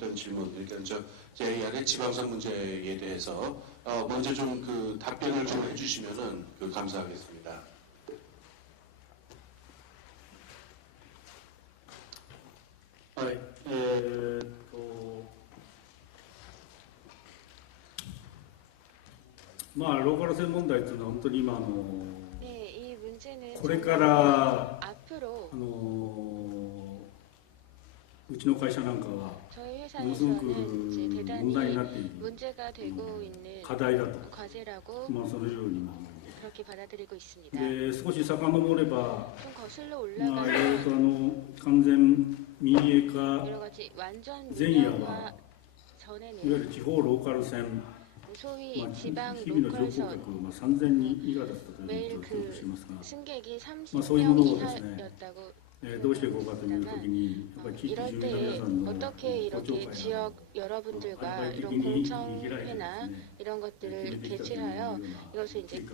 어떤 질문, 그러니까 JR의 지방선 문제에 대해서 먼저 좀 그 답변을 좀 해주시면은 감사하겠습니다. 로컬線問題というのは本当に今네, 이 문제는 これから앞으로 うちの会社なんかは 저희 ものすごく 회사에서는 이제 問題 대단히 になっている 문제가 되고 있는 課題だと、 과제라고 そのように그렇게 받아들이고 있습니다. で少し遡れば、 좀 거슬러 いろいろ 올라가면 と完全民営化、 여러 가지 완전 전이야. 민영화 いわゆ 전에는 る地方ローカル線、 소위 日 지방 々の乗降 로컬선 客3000人以下だったという 매일 記憶していますが、 승객이 そういうもの 30명 をですね、 이하였다고 どうしていこうかというときに、やっぱり地域 이럴 住民の 때 皆さんの 어떻게 公 이렇게 聴会 지역 や 여러분들과 アルバイト 이런 的に 공청회나 이런 것들을 개최하여 이것을 이제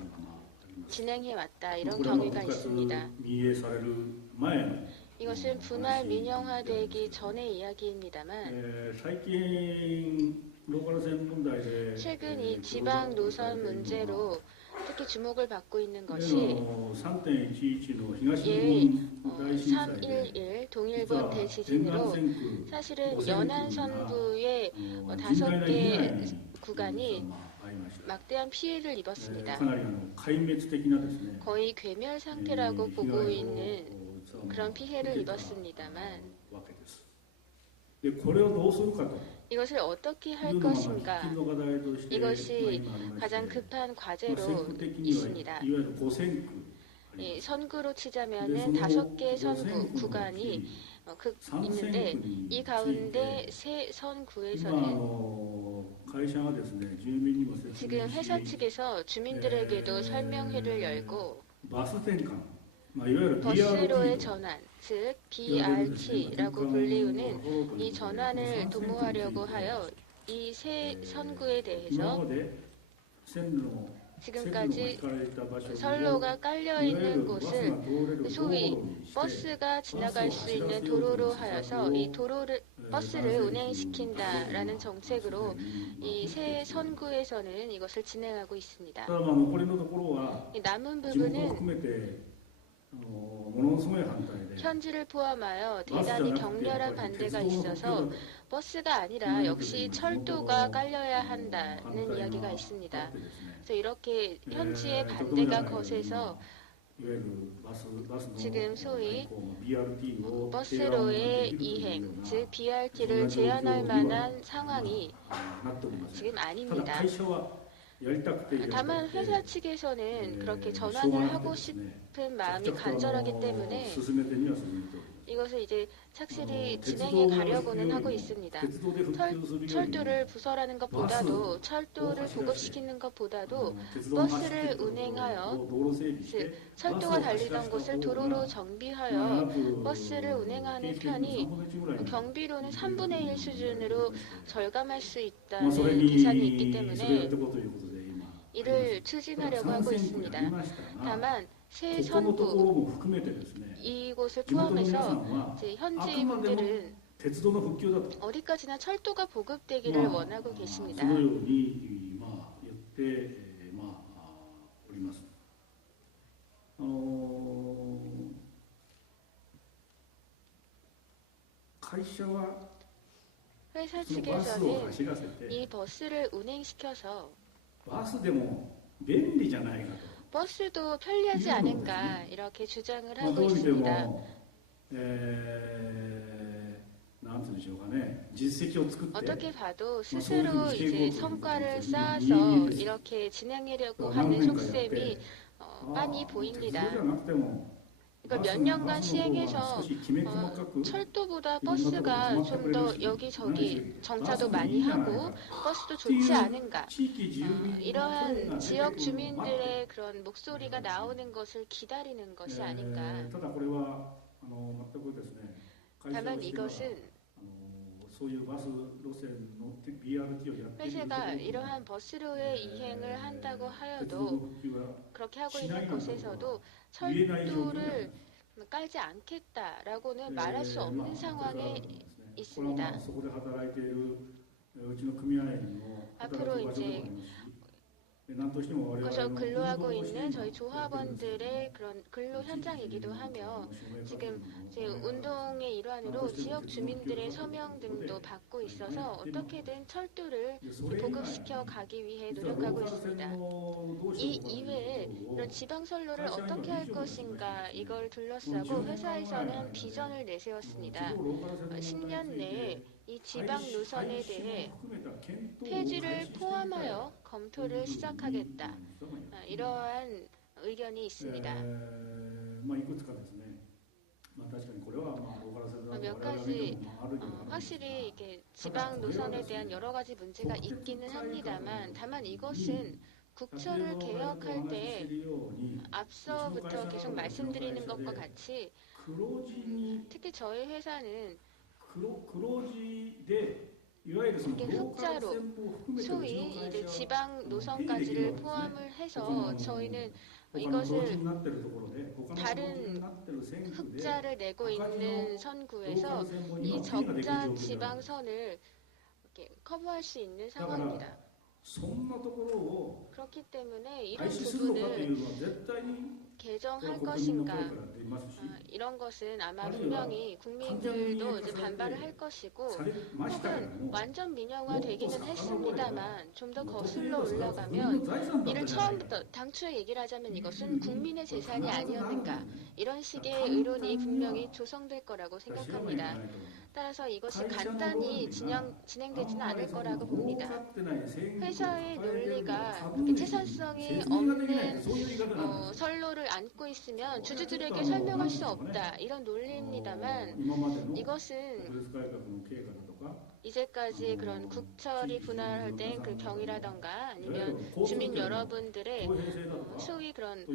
진행해 왔다 이런 これは 경위가 復活 있습니다. 民営される前の 이것은 분할 민영화되기 전의 이야기입니다만 最近ローカル線問題で 최근 이 지방 노선 문제로 특히 주목을 받고 있는 例 것이 の 3.11 の東日 예, 本大震災で 3.11 実 동일본 は沿岸 대지진으로 線区 사실은 연안 선부의 5개 甚 구간이 ありました 막대한 피해를 입었습니다. かなり壊滅的なですね 거의 괴멸 상태라고 被 보고 害を 있는 実は 그런 受け 피해를 た 입었습니다만 わけです。でこれをどうするかと 이것을 어떻게 い 할 うのが 것인가 喫緊の課題として 이것이 今ありまして 가장 급한 選 과제로 区的にはいわ 있습니다. ゆる5選区 이 선구로 で 치자면은 5개 선구 구간이 있는데 이 가운데 세 今 선구에서는 会社がですね住民にも説明 지금 회사 し 측에서 주민들에게도 설명회를 열고 バス転換、いわゆる 버스로의 BRT 전환, 즉 BRT라고 불리우는 이 전환을 도모하려고 하여 이 세 선구에 今 대해서 まで線路の 지금까지 線路が引かれた場所を 선로가 깔려 いわゆ 있는 るバスが 곳을 通れる道路 소위 にして 버스가 지나갈 수 있는 도로로 하여서 이 버스를 운행시킨다라는 정책으로 이 세 선구에서는 이것을 진행하고 있습니다. ただ残りのところは 이 남은 地元を 부분은 含めてものすごい反対で 현지를 포함하여 대단히 격렬한 반대가 있어서 버스가 아니라 역시 철도가 깔려야 한다는 이야기가 있습니다. 그래서 이렇게 현지의 반대가 거세서 지금 소위 버스로의 이행, 즉 BRT를 제한할 만한 상황이 지금 아닙니다. 다만 회사 측에서는 그렇게 전환을 하고 싶은 마음이 간절하기 때문에 이것을 이제 착실히 진행해 가려고는 하고 있습니다. 철도를 부설하는 것보다도 철도를 보급시키는 것보다도 버스를 운행하여 즉 철도가 달리던 곳을 도로로 정비하여 버스를 운행하는 편이 경비로는 3분의 1 수준으로 절감할 수 있다는 계산이 있기 때문에 이를 추진하려고 하고 있습니다. 다만 새 선구 이곳을 포함해서 이제 현지인들은 어디까지나 철도가 보급되기를 원하고 계십니다. そのように言っております。会社は 회사 そのバスを 측에서는 走らせて 이 버스를 운행시켜서 バスでも便利じゃないかと。 버스도 편리하지 않은가 이렇게 주장을 ど 하고 う見て 있습니다. も、なんていうんでしょうかね、実績を作って 어떻게 봐도 소위 스스로 이제 이제 뭐 성과를 좀 쌓아서 이해는 이렇게 진행하려고 어, 하는 남으니까 속셈이 옆에. 많이 鉄 보입니다. 道じゃなくても 이걸 バス 몇 년간 バスの方は 시행해서 少しきめ細かく 철도보다 이런 것도 버스가 좀 좀 더 맞춰버리고 여기저기 싶- 정차도 버스는 많이 이해가 하고 안 가. 버스도 좋지 않은가 地域住民の声が 이러한 지역 出てくるのを待って 주민들의 그런 목소리가 나오는 것을 기다리는 것이 아닌가. ただこれは全くですね、会社 다만 としては 이것은 そういうバス路線の BRT をやっているところ 회사가 이러한 버스로의 이행을 한다고 鉄道の 하여도 復旧は 그렇게 하고 시나이 있는 곳에서도 유엔의 철도를 정도는 깔지 않겠다라고는 말할 수 없는 상황에 있습니다. そこで働いているうちの組合員の働く場所でもありますし、何としても我々 거기서 の 근로하고 運動として 있는 今 저희 조합원들의 그런 근로 현장이기도 하며 지금 제 운동의 일환으로 지역 주민들의 서명 등도 받고 있어서 어떻게든 철도를 보급시켜 가기 위해 노력하고 있습니다. 이 이외에 이런 지방선로를 어떻게 할 것인가 이걸 둘러싸고 회사에서는 비전을 내세웠습니다. 10년 내에 이 지방 노선에 대해 폐지를 포함하여 검토를 시작하겠다. 이러한 의견이 있습니다. 몇 가지 확실히 이렇게 지방 노선에 대한 여러 가지 문제가 있기는 합니다만 다만 이것은 국철을 개혁할 때 앞서부터 계속 말씀드리는 것과 같이 특히 저희 회사는 이렇게 흑자로 소위 이제 지방 노선까지를 포함을 해서 저희는 이것을 다른 흑자를 내고 있는 선구에서 이 적자 지방선을 이렇게 커버할 수 있는 상황입니다. 그렇기 때문에 이런 부분을 개정할 것인가 이런 것은 아마 분명히 국민들도 이제 반발을 할 것이고 혹은 완전 민영화되기는 했습니다만 좀 더 거슬러 올라가면 이를 처음부터 당초에 얘기를 하자면 이것은 국민의 재산이 아니었는가 이런 식의 의론이 분명히 조성될 거라고 생각합니다. 따라서 이것이 간단히 진행되지는 않을 거라고 봅니다. 회사의 논리가 그렇게 채산성이 없는 선로를 안고 있으면 주주들에게 설명할 수 없다 이런 논리입니다만 이것은 이제까지 그런 국철이 분할된 그 경위라던가 아니면 주민 여러분들의 소위 그런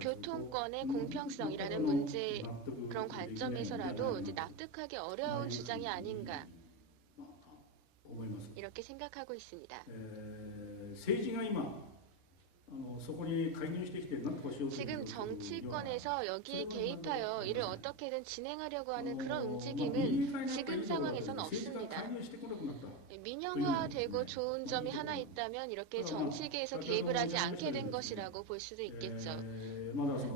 교통권의 공평성이라는 문제 그런 관점에서라도 이제 납득하기 어려운 주장이 아닌가 이렇게 생각하고 있습니다. 지금 정치권에서 여기에 개입하여 이를 어떻게든 진행하려고 하는 그런 움직임은 지금 상황에서는 없습니다. 민영화되고 좋은 점이 하나 있다면 이렇게 정치계에서 개입을 하지 않게 된 것이라고 볼 수도 있겠죠.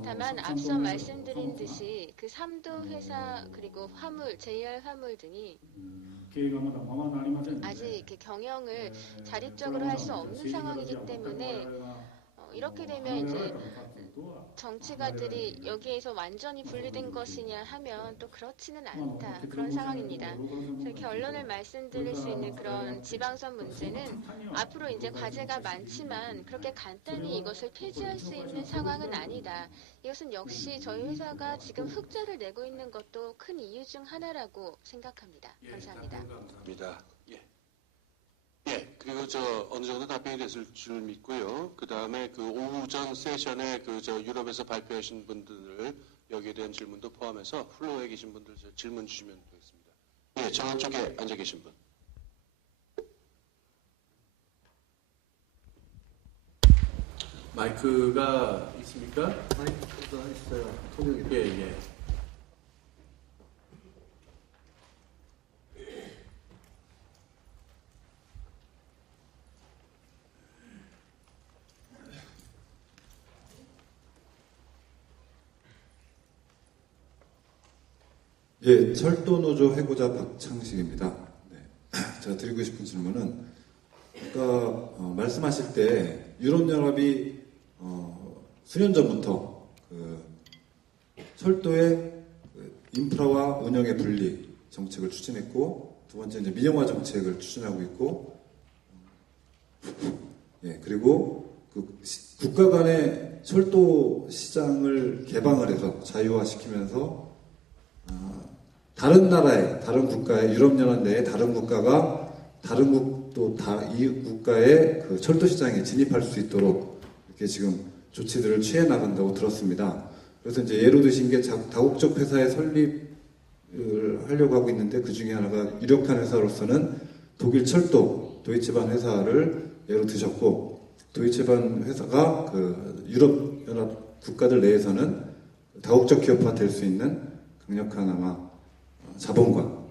다만 앞서 말씀드린 듯이 그 3도 회사 그리고 화물, JR 화물 등이 아직 이렇게 경영을 자립적으로 할 수 없는 상황이기 때문에 이렇게 되면 이제 정치가들이 여기에서 완전히 분리된 것이냐 하면 또 그렇지는 않다. 그런 상황입니다. 그래서 결론을 말씀드릴 수 있는 그런 지방선 문제는 앞으로 이제 과제가 많지만 그렇게 간단히 이것을 폐지할 수 있는 상황은 아니다. 이것은 역시 저희 회사가 지금 흑자를 내고 있는 것도 큰 이유 중 하나라고 생각합니다. 감사합니다. 감사합니다. 그리고 어느 정도 답변이 됐을 줄 믿고요. 그 다음에 그 오전 세션에 유럽에서 발표하신 분들 여기에 대한 질문도 포함해서 플로어에 계신 분들 질문 주시면 되겠습니다. 저 안쪽에 앉아 계신 분. 마이크가 있습니까? 마이크가 있어요. 통역이. 예. 예, 철도노조 해고자 박창식입니다. 네. 제가 드리고 싶은 질문은 아까 말씀하실 때 유럽연합이 수년 전부터 철도의 인프라와 운영의 분리 정책을 추진했고 두 번째 이제 민영화 정책을 추진하고 있고 그리고 국가 간의 철도 시장을 개방을 해서 자유화시키면서 다른 나라의, 다른 국가의, 유럽연합 내의 다른 국가가 이 국가의 그 철도 시장에 진입할 수 있도록 이렇게 지금 조치들을 취해 나간다고 들었습니다. 그래서 이제 예로 드신 게 다국적 회사의 설립을 하려고 하고 있는데 그 중에 하나가 유력한 회사로서는 독일 철도 도이체반 회사를 예로 드셨고 도이체반 회사가 그 유럽연합 국가들 내에서는 다국적 기업화 될 수 있는 강력한 아마 자본과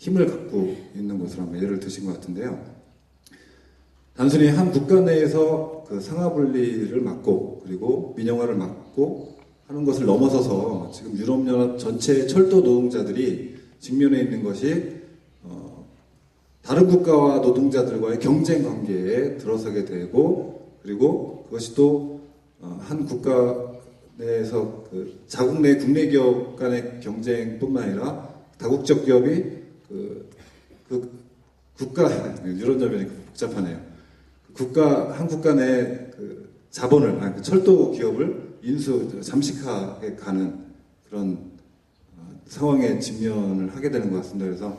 힘을 갖고 있는 것으로 한번 예를 드신 것 같은데요. 단순히 한 국가 내에서 그 상하분리를 막고 그리고 민영화를 막고 하는 것을 넘어서서 지금 유럽연합 전체 철도 노동자들이 직면해 있는 것이 다른 국가와 노동자들과의 경쟁 관계에 들어서게 되고 그리고 그것이 또 한 국가 내에서 그 자국 내 국내 기업 간의 경쟁뿐만 아니라 다국적 기업이 그 국가 유럽연합이니까 복잡하네요. 한 국가 내 그 자본을 그 철도 기업을 잠식하게 가는 그런 상황에 직면을 하게 되는 것 같습니다. 그래서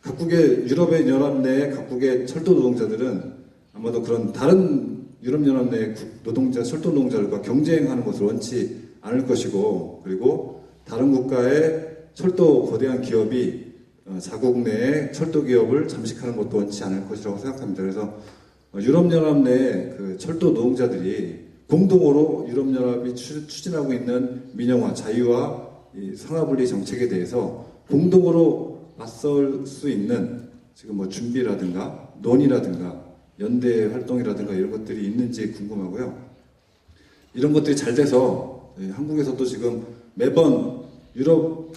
각국의 유럽의 연합 내 각국의 철도 노동자들은 아마도 그런 다른 유럽연합 내 철도 노동자들과 경쟁하는 것을 원치 않을 것이고 그리고 다른 국가의 철도 거대한 기업이 자국 내의 철도 기업을 잠식하는 것도 원치 않을 것이라고 생각합니다. 그래서 유럽연합 내 그 철도 노동자들이 공동으로 유럽연합이 추진하고 있는 민영화, 자유화, 이 상하분리 정책에 대해서 공동으로 맞설 수 있는 지금 뭐 준비라든가 논의라든가 연대 활동이라든가 이런 것들이 있는지 궁금하고요. 이런 것들이 잘 돼서 한국에서도 지금 매번 유럽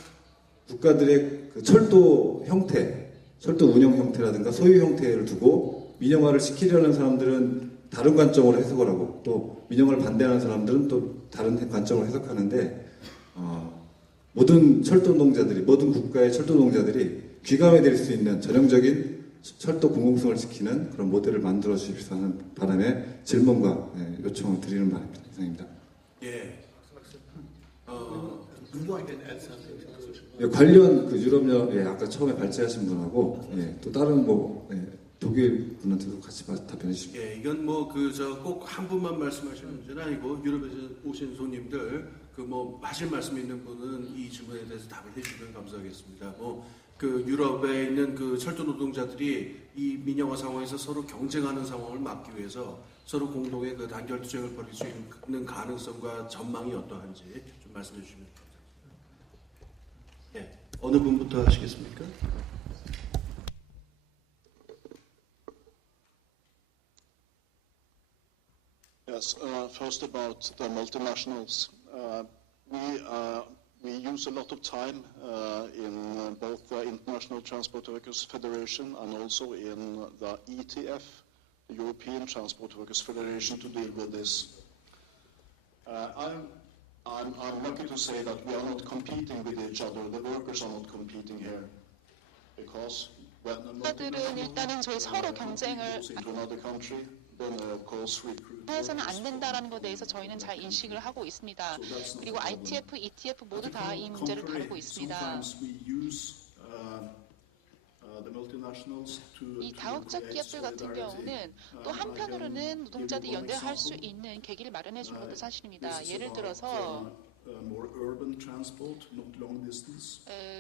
국가들의 그 철도 형태, 철도 운영 형태라든가 소유 형태를 두고 민영화를 시키려는 사람들은 다른 관점으로 해석을 하고 또 민영화를 반대하는 사람들은 또 다른 관점으로 해석하는데 모든 국가의 철도 노동자들이 귀감이 될 수 있는 전형적인 철도 공공성을 지키는 그런 모델을 만들어 주십시오 하는 바람에 질문과 요청을 드리는 바입니다. 이상입니다. 예. 관련 그 유럽연합 아까 처음에 발제하신 분하고 또 다른 독일 분한테도 같이 답변해 주십시오. 예, 이건 꼭 한 분만 말씀하시는 문제는 아니고 유럽에서 오신 손님들 하실 말씀 있는 분은 이 질문에 대해서 답을 해주시면 감사하겠습니다. 유럽에 있는 그 철도 노동자들이 이 민영화 상황에서 서로 경쟁하는 상황을 막기 위해서 서로 공동의 그 단결 투쟁을 벌일 수 있는 가능성과 전망이 어떠한지 좀 말씀해 주시면 감사하겠습니다. 예, 어느 분부터 하시겠습니까? Yes, first about the multinationals. We use a lot of time in both the International Transport Workers Federation and also in the ETF, the European Transport Workers Federation, to deal with this. I'm lucky to say that we are not competing with each other. The workers are not competing here, because when a 회사들은 일단은 저희 서로 경쟁을 goes into another country, then of course 해서는 안 된다라는 것에 대해서 저희는 잘 인식을 하고 있습니다. 그리고 ITF, ETF 모두 다 이 문제를 다루고 있습니다. 이 다국적 기업들 같은 경우는 또 한편으로는 노동자들이 연대할 수 있는 계기를 마련해 준 것도 사실입니다. 예를 들어서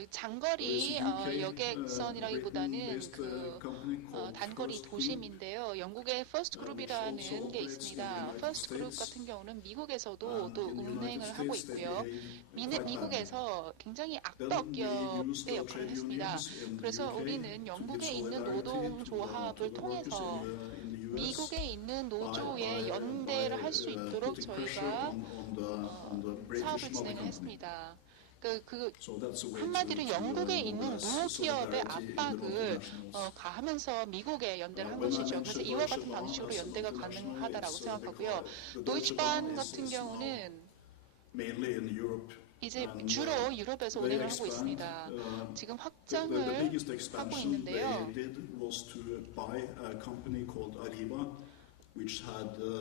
장거리 여객선이라기보다는 단거리 도심인데요. 영국의 퍼스트 그룹이라는 게 있습니다. 퍼스트 그룹 같은 경우는 미국에서도 또 운행을 하고 있고요. 미국에서 굉장히 악덕 기업의 역할을 했습니다. 그래서 우리는 영국에 있는 노동조합을 통해서 미국에 있는 노조에 연대를 할 수 있도록 저희가 사업을 진행을 했습니다. 한마디로 영국에 있는 무기업의 압박을 가하면서 미국에 연대를 한 것이죠. 그래서 이와 같은 방식으로 연대가 가능하다라고 생각하고요. 도이치반 같은 경우는 이제 주로 유럽에서 운행을 하고 있습니다. 지금 확장을 하고 있는데요.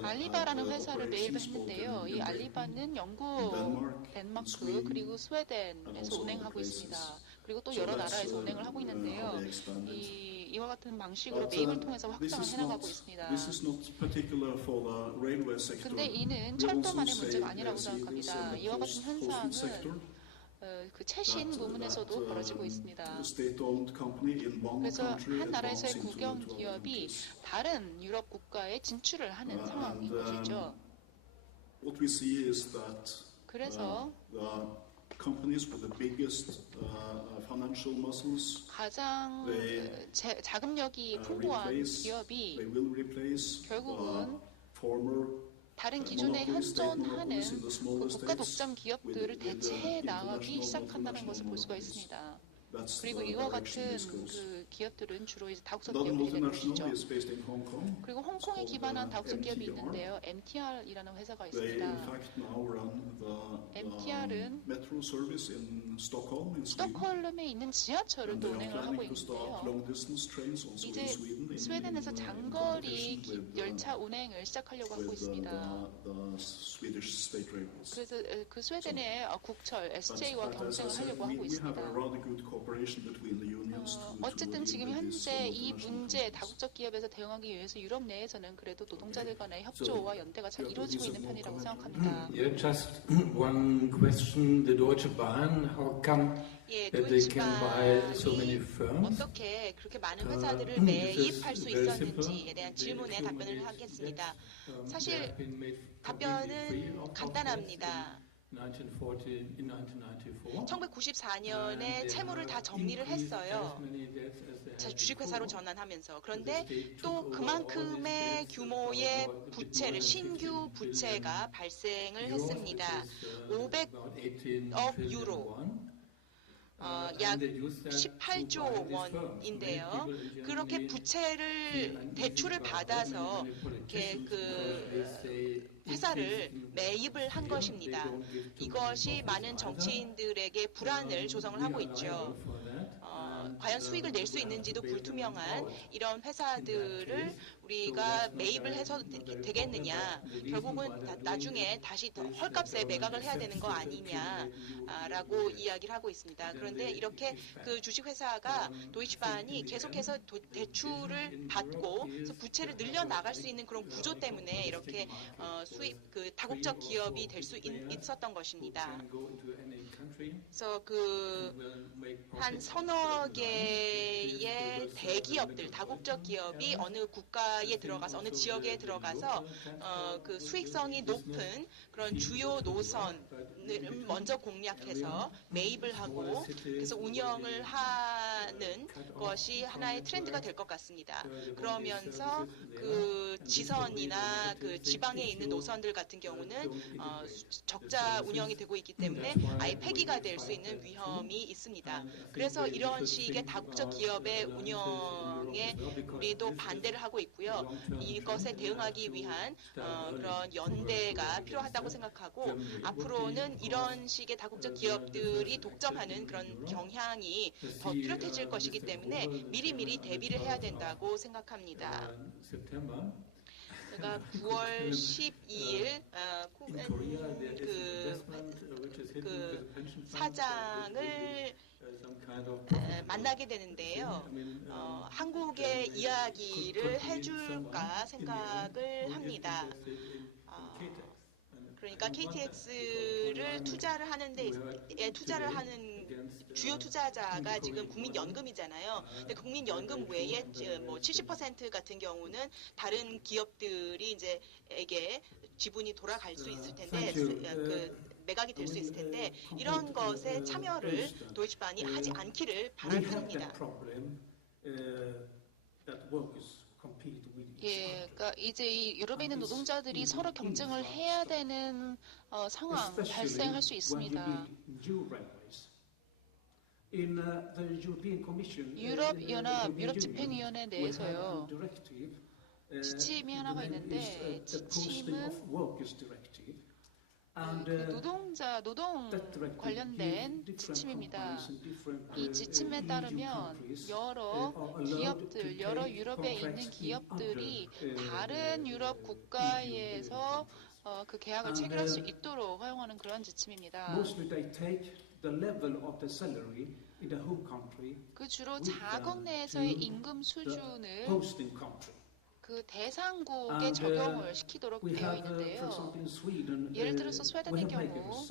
알리바라는 회사를 매입을 했는데요. 이 알리바는 영국, 덴마크, 그리고 스웨덴에서 운행하고 있습니다. 그리고 또 여러 나라에서 운행을 하고 있는데요. 이와 같은 방식으로 매입을 통해서 확장을 해나가고 있습니다. 근데 이는 철도만의 문제가 아니라고 생각합니다. 이와 같은 현상은 그 최신 부문에서도 벌어지고 있습니다. 그래서 한 나라에서의 국영 기업이 다른 유럽 국가에 진출을 하는 상황인 것이죠. 그래서 companies with the biggest financial muscles. 가장 자금력이 풍부한 기업이 They will replace 결국은 former 다른 기존에 현존하는 그 국가 독점 기업들을 대체해 나가기 시작한다는 것을 볼 수가 있습니다. 그리고 이와 같은 그 기업들은 주로 이제 다국적 기업들이 되는 것이죠. 그리고 홍콩에 기반한 다국적 기업이 있는데요. MTR이라는 회사가 있습니다. MTR은 스톡홀름에 있는 지하철을 또 운행을 하고 있는데요. 이제 스웨덴에서 장거리 열차 운행을 시작하려고 하고 있습니다. 그래서 그 스웨덴의 국철 SJ와 경쟁을 하려고 하고 있습니다. 어쨌든 지금 현재 이 문제 다국적 기업에서 대응하기 위해서 유럽 내에서는 그래도 노동자들 간의 협조와 연대가 잘 이루어지고 있는 편이라고 생각합니다. Just one question: the Deutsche Bahn, how come they can buy so many firms? 어떻게 그렇게 많은 회사들을 매입할 수 있었는지에 대한 질문에 답변을 하겠습니다. 사실 답변은 간단합니다. 1994년에 채무를 다 정리를 했어요. 주식회사로 전환하면서. 그런데 또 그만큼의 규모의 부채를 신규 부채가 발생을 했습니다. 500억 유로. 약 18조 원인데요. 그렇게 부채를 대출을 받아서 이렇게 그 회사를 매입을 한 것입니다. 이것이 많은 정치인들에게 불안을 조성을 하고 있죠. 과연 수익을 낼 수 있는지도 불투명한 이런 회사들을 우리가 매입을 해서 되겠느냐, 결국은 나중에 다시 헐값에 매각을 해야 되는 거 아니냐라고 이야기를 하고 있습니다. 그런데 이렇게 그 주식회사가 도이치반이 계속해서 대출을 받고 그래서 부채를 늘려나갈 수 있는 그런 구조 때문에 이렇게 그 다국적 기업이 될 수 있었던 것입니다. 그래서 그 한 서너 개의 대기업들, 다국적 기업이 어느 국가에 들어가서 어느 지역에 들어가서 그 수익성이 높은 그런 주요 노선을 먼저 공략해서 매입을 하고 그래서 운영을 하는 것이 하나의 트렌드가 될 것 같습니다. 그러면서 그 지선이나 그 지방에 있는 노선들 같은 경우는 적자 운영이 되고 있기 때문에 아예 폐기가 될 수 있는 위험이 있습니다. 그래서 이런 식의 다국적 기업의 운영에 우리도 반대를 하고 있고요. 이것에 대응하기 위한 그런 연대가 필요하다고 생각하고 앞으로는 이런 식의 다국적 기업들이 독점하는 그런 경향이 더 뚜렷해질 것이기 때문에 미리미리 대비를 해야 된다고 생각합니다. 제가 9월 12일 그 사장을 만나게 되는데요. 한국의 이야기를 해줄까 생각을 합니다. 그러니까 KTX를 투자를 하는 주요 투자자가 지금 국민연금이잖아요. 근데 국민연금 외에 뭐 70% 같은 경우는 다른 기업들이 이제에게 지분이 돌아갈 수 있을 텐데 그 매각이 될 수 있을 텐데 이런 것에 참여를 도이치반이 하지 않기를 바랍니다. 예, 그러니까 이제 이 유럽에 있는 노동자들이 서로 경쟁을 해야 되는 상황 발생할 수 있습니다. 유럽연합, 유럽집행위원회 내에서요. 지침이 하나가 있는데 지침은 노동 관련된 지침입니다. 이 지침에 따르면 여러 기업들, 여러 유럽에 있는 기업들이 다른 유럽 국가에서 그 계약을 체결할 수 있도록 허용하는 그런 지침입니다. 그 주로 자국 내에서의 임금 수준을 그 대상국에 적용을 시키도록 되어 있는데요. 예를 들어서 스웨덴의 경우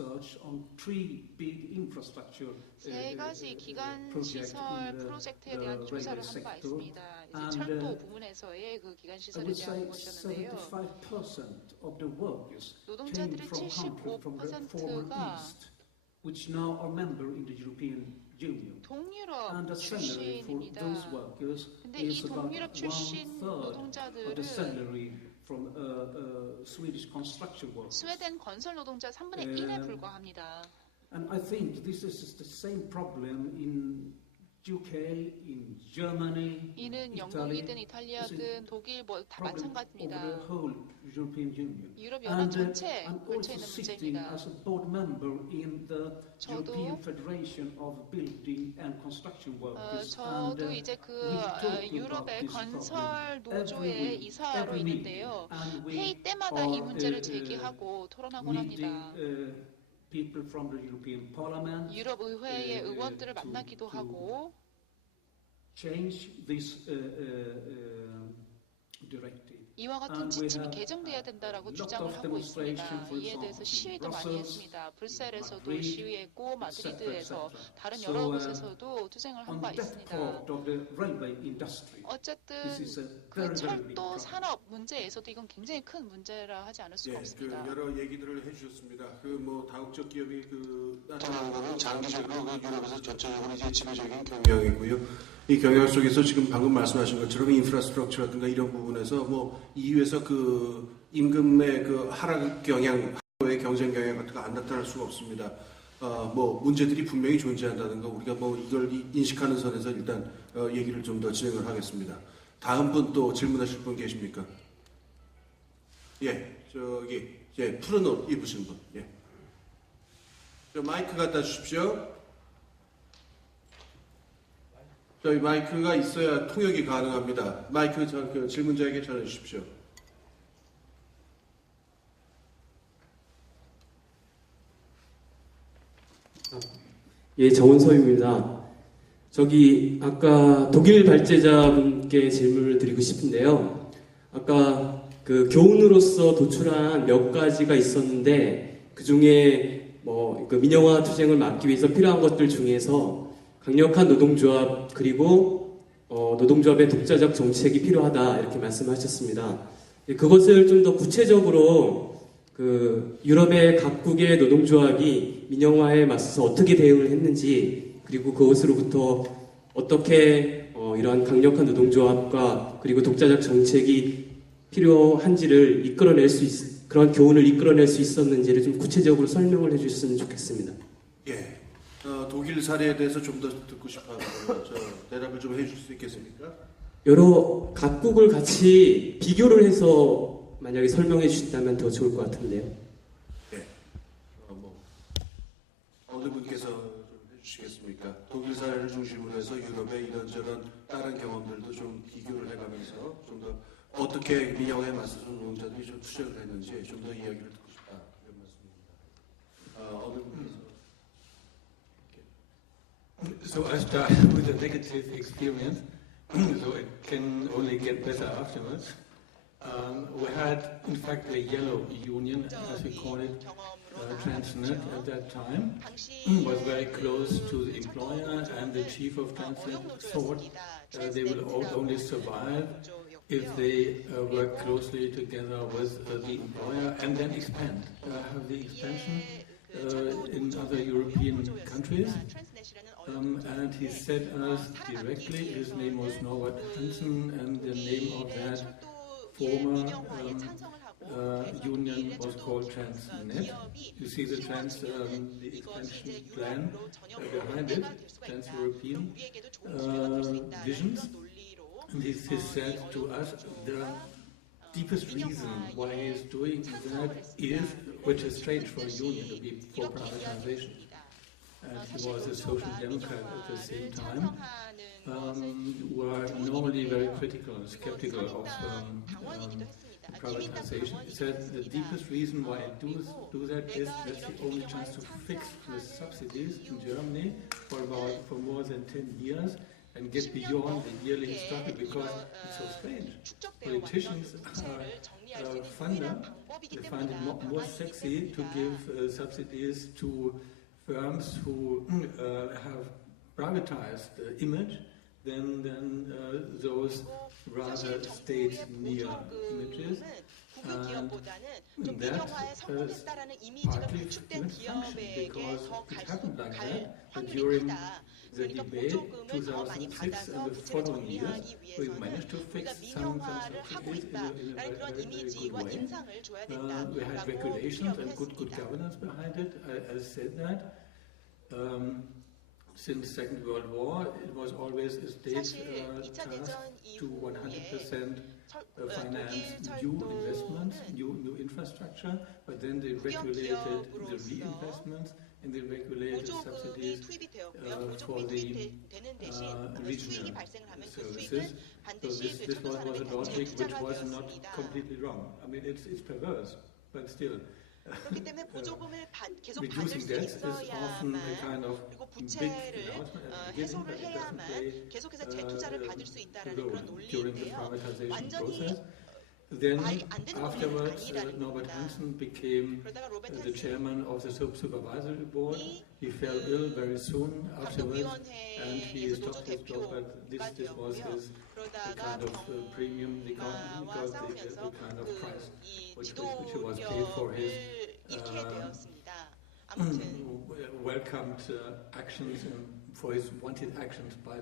세 가지 기간 시설 프로젝트에 대한 조사를 한 바 있습니다. 이제 철도 부문에서의 그 기간 시설에 대한 것이었는데요. 노동자들의 75%가 which now are member in the European Union. 동유럽 And the salary for 출신입니다. those workers 근데 이 is about 동유럽 출신 1/3 of the 노동자들은 salary from Swedish construction workers. 스웨덴 건설 노동자 3분의 1에 불과합니다. And I think this is the same problem in UK, in Germany, 이는 영국이든 이탈리아든 독일 뭐 다 마찬가지입니다. over the whole European Union. 유럽 연합 전체에 I'm 걸쳐 also 있는 sitting 문제입니다. as a board member in the 저도 European Federation of Building and Construction Workers. 저도 and, 이제 그 we talk about 유럽의 this 건설 problem 노조의 every 이사로 meeting. 있는데요. And we 회의 때마다 이 문제를 제기하고 토론하곤 meeting 합니다. people from the European Parliament 유럽 의회의 의원들을 만나기도 하고 change this directive. 이와 같은 지침이 개정돼야 된다라고 주장을 하고 있습니다. 이에 대해서 시위도 많이 했습니다. 브뤼셀에서도 시위했고 마드리드에서 다른 여러 곳에서도 투쟁을 한 바 있습니다. 어쨌든 그 철도 산업 문제에서도 이건 굉장히 큰 문제라 하지 않을 수가 없습니다. 여러 얘기들을 해주셨습니다. 뭐 다국적 기업이 나타나는 것은 장기적으로 유럽에서 전체적으로 이제 지배적인 경영이고요. 이 경영 속에서 지금 방금 말씀하신 것처럼 인프라스트럭처라든가 이런 부분에서 뭐 EU에서 그 임금의 그 하락 경향, 의 경쟁 경향 같은 거 안 나타날 수가 없습니다. 뭐 문제들이 분명히 존재한다는 거 우리가 뭐 이걸 인식하는 선에서 일단 얘기를 좀 더 진행을 하겠습니다. 다음 분 또 질문하실 분 계십니까? 예, 저기 푸른 옷 입으신 분. 예. 저 마이크 갖다 주십시오. 저희 마이크가 있어야 통역이 가능합니다. 마이크 그 질문자에게 전해 주십시오. 예, 정은서입니다. 저기 아까 독일 발제자분께 질문을 드리고 싶은데요. 아까 그 교훈으로서 도출한 몇 가지가 있었는데 그 중에 뭐 그 민영화 투쟁을 막기 위해서 필요한 것들 중에서 강력한 노동조합 그리고 노동조합의 독자적 정책이 필요하다 이렇게 말씀하셨습니다. 그것을 좀 더 구체적으로 그 유럽의 각국의 노동조합이 민영화에 맞서서 어떻게 대응을 했는지 그리고 그것으로부터 어떻게 이러한 강력한 노동조합과 그리고 독자적 정책이 필요한지를 이끌어낼 수 그런 교훈을 이끌어낼 수 있었는지를 좀 구체적으로 설명을 해주셨으면 좋겠습니다. 예, 독일 사례에 대해서 좀 더 듣고 싶어요. 대답을 좀 해줄 수 있겠습니까? 여러 각국을 같이 비교를 해서 만약에 설명해 주신다면 더 좋을 것 같은데요. 예, 어느 분께서 좀 해주시겠습니까? 독일 사례를 중심으로 해서 유럽의 이런저런 다른 경험들도 좀 비교를 해가면서 좀 더 어떻게 민영화에 맞서서 노동자들이 좀 투쟁을 했는지 좀 더 이야기를 듣고 싶다 이런 말씀입니다. 어느 분께서? So I start with a negative experience, so it can only get better afterwards. We had, in fact, a yellow union, as we call it, Transnet at that time, was very close to the employer, and the chief of Transnet thought they will only survive if they work closely together with the employer and then expand, have the expansion in other European countries. And he said us directly, his name was Norbert Hansen, and the name of that former union was called Transnet. You see the expansion plan behind it, Trans-European visions. And he said to us, the deepest reason why he is doing that is, which is strange for a union to be for privatization. And he was a social democrat at the same time, were normally very critical and skeptical of privatization. He said the deepest reason why I do that is that's the only chance to fix the subsidies in Germany for more than 10 years and get beyond the yearly struggle, because it's so strange. Politicians they find it more sexy to give subsidies to firms who have privatized image than those rather state-near images. 국유 기업보다는 좀 민영화에 성공했다라는 이미지가 구축된 기업에게 더 갈 확률이 크다. 그러니까 보조금을 더 많이 받아서 부채를 정리하기 위해서는 우리가 민영화를 하고 있다라는 그런 이미지와 인상을 줘야 된다라고 표명을 했습니다. Since Second World War, it was always a state 사실 2차 대전 task to 100% 독일 finance new investments, 철도는 new infrastructure, but then they regulated the reinvestments and they regulated 보조금이 subsidies 투입이 되었고요. for 보조금이 the 투입되는 대신 수익이 regional 발생을 하면 그 services. 수익은 So 반드시 그 this 철도 was 산업에 a logic which 재투자가 was not 되었습니다. completely wrong. I mean, it's perverse, but still. 그렇기 때문에 보조금을 계속 받을 Reducing 수 debt is often a 있어야만 kind of 그리고 big 부채를 announcement at the beginning, 해소를 but it doesn't 해야만 play 계속해서 재투자를 받을 수 있다라는 role 그런 during the 논리인데요. privatization 완전히 process. Then 말이 안 되는 논리는 afterwards, 아니라는 Norbert 겁니다. Hansen became 그러다가 로버트 the chairman of the supervisory board. He fell ill very soon afterwards, and he 감독위원회에서 노조 stopped his job. But this was 대표가 his 그러다가 kind of premium, the 경마와 싸우면서 kind of price 이 which was paid for his 잃게 되었습니다. 아무튼 welcomed actions and for his wanted actions by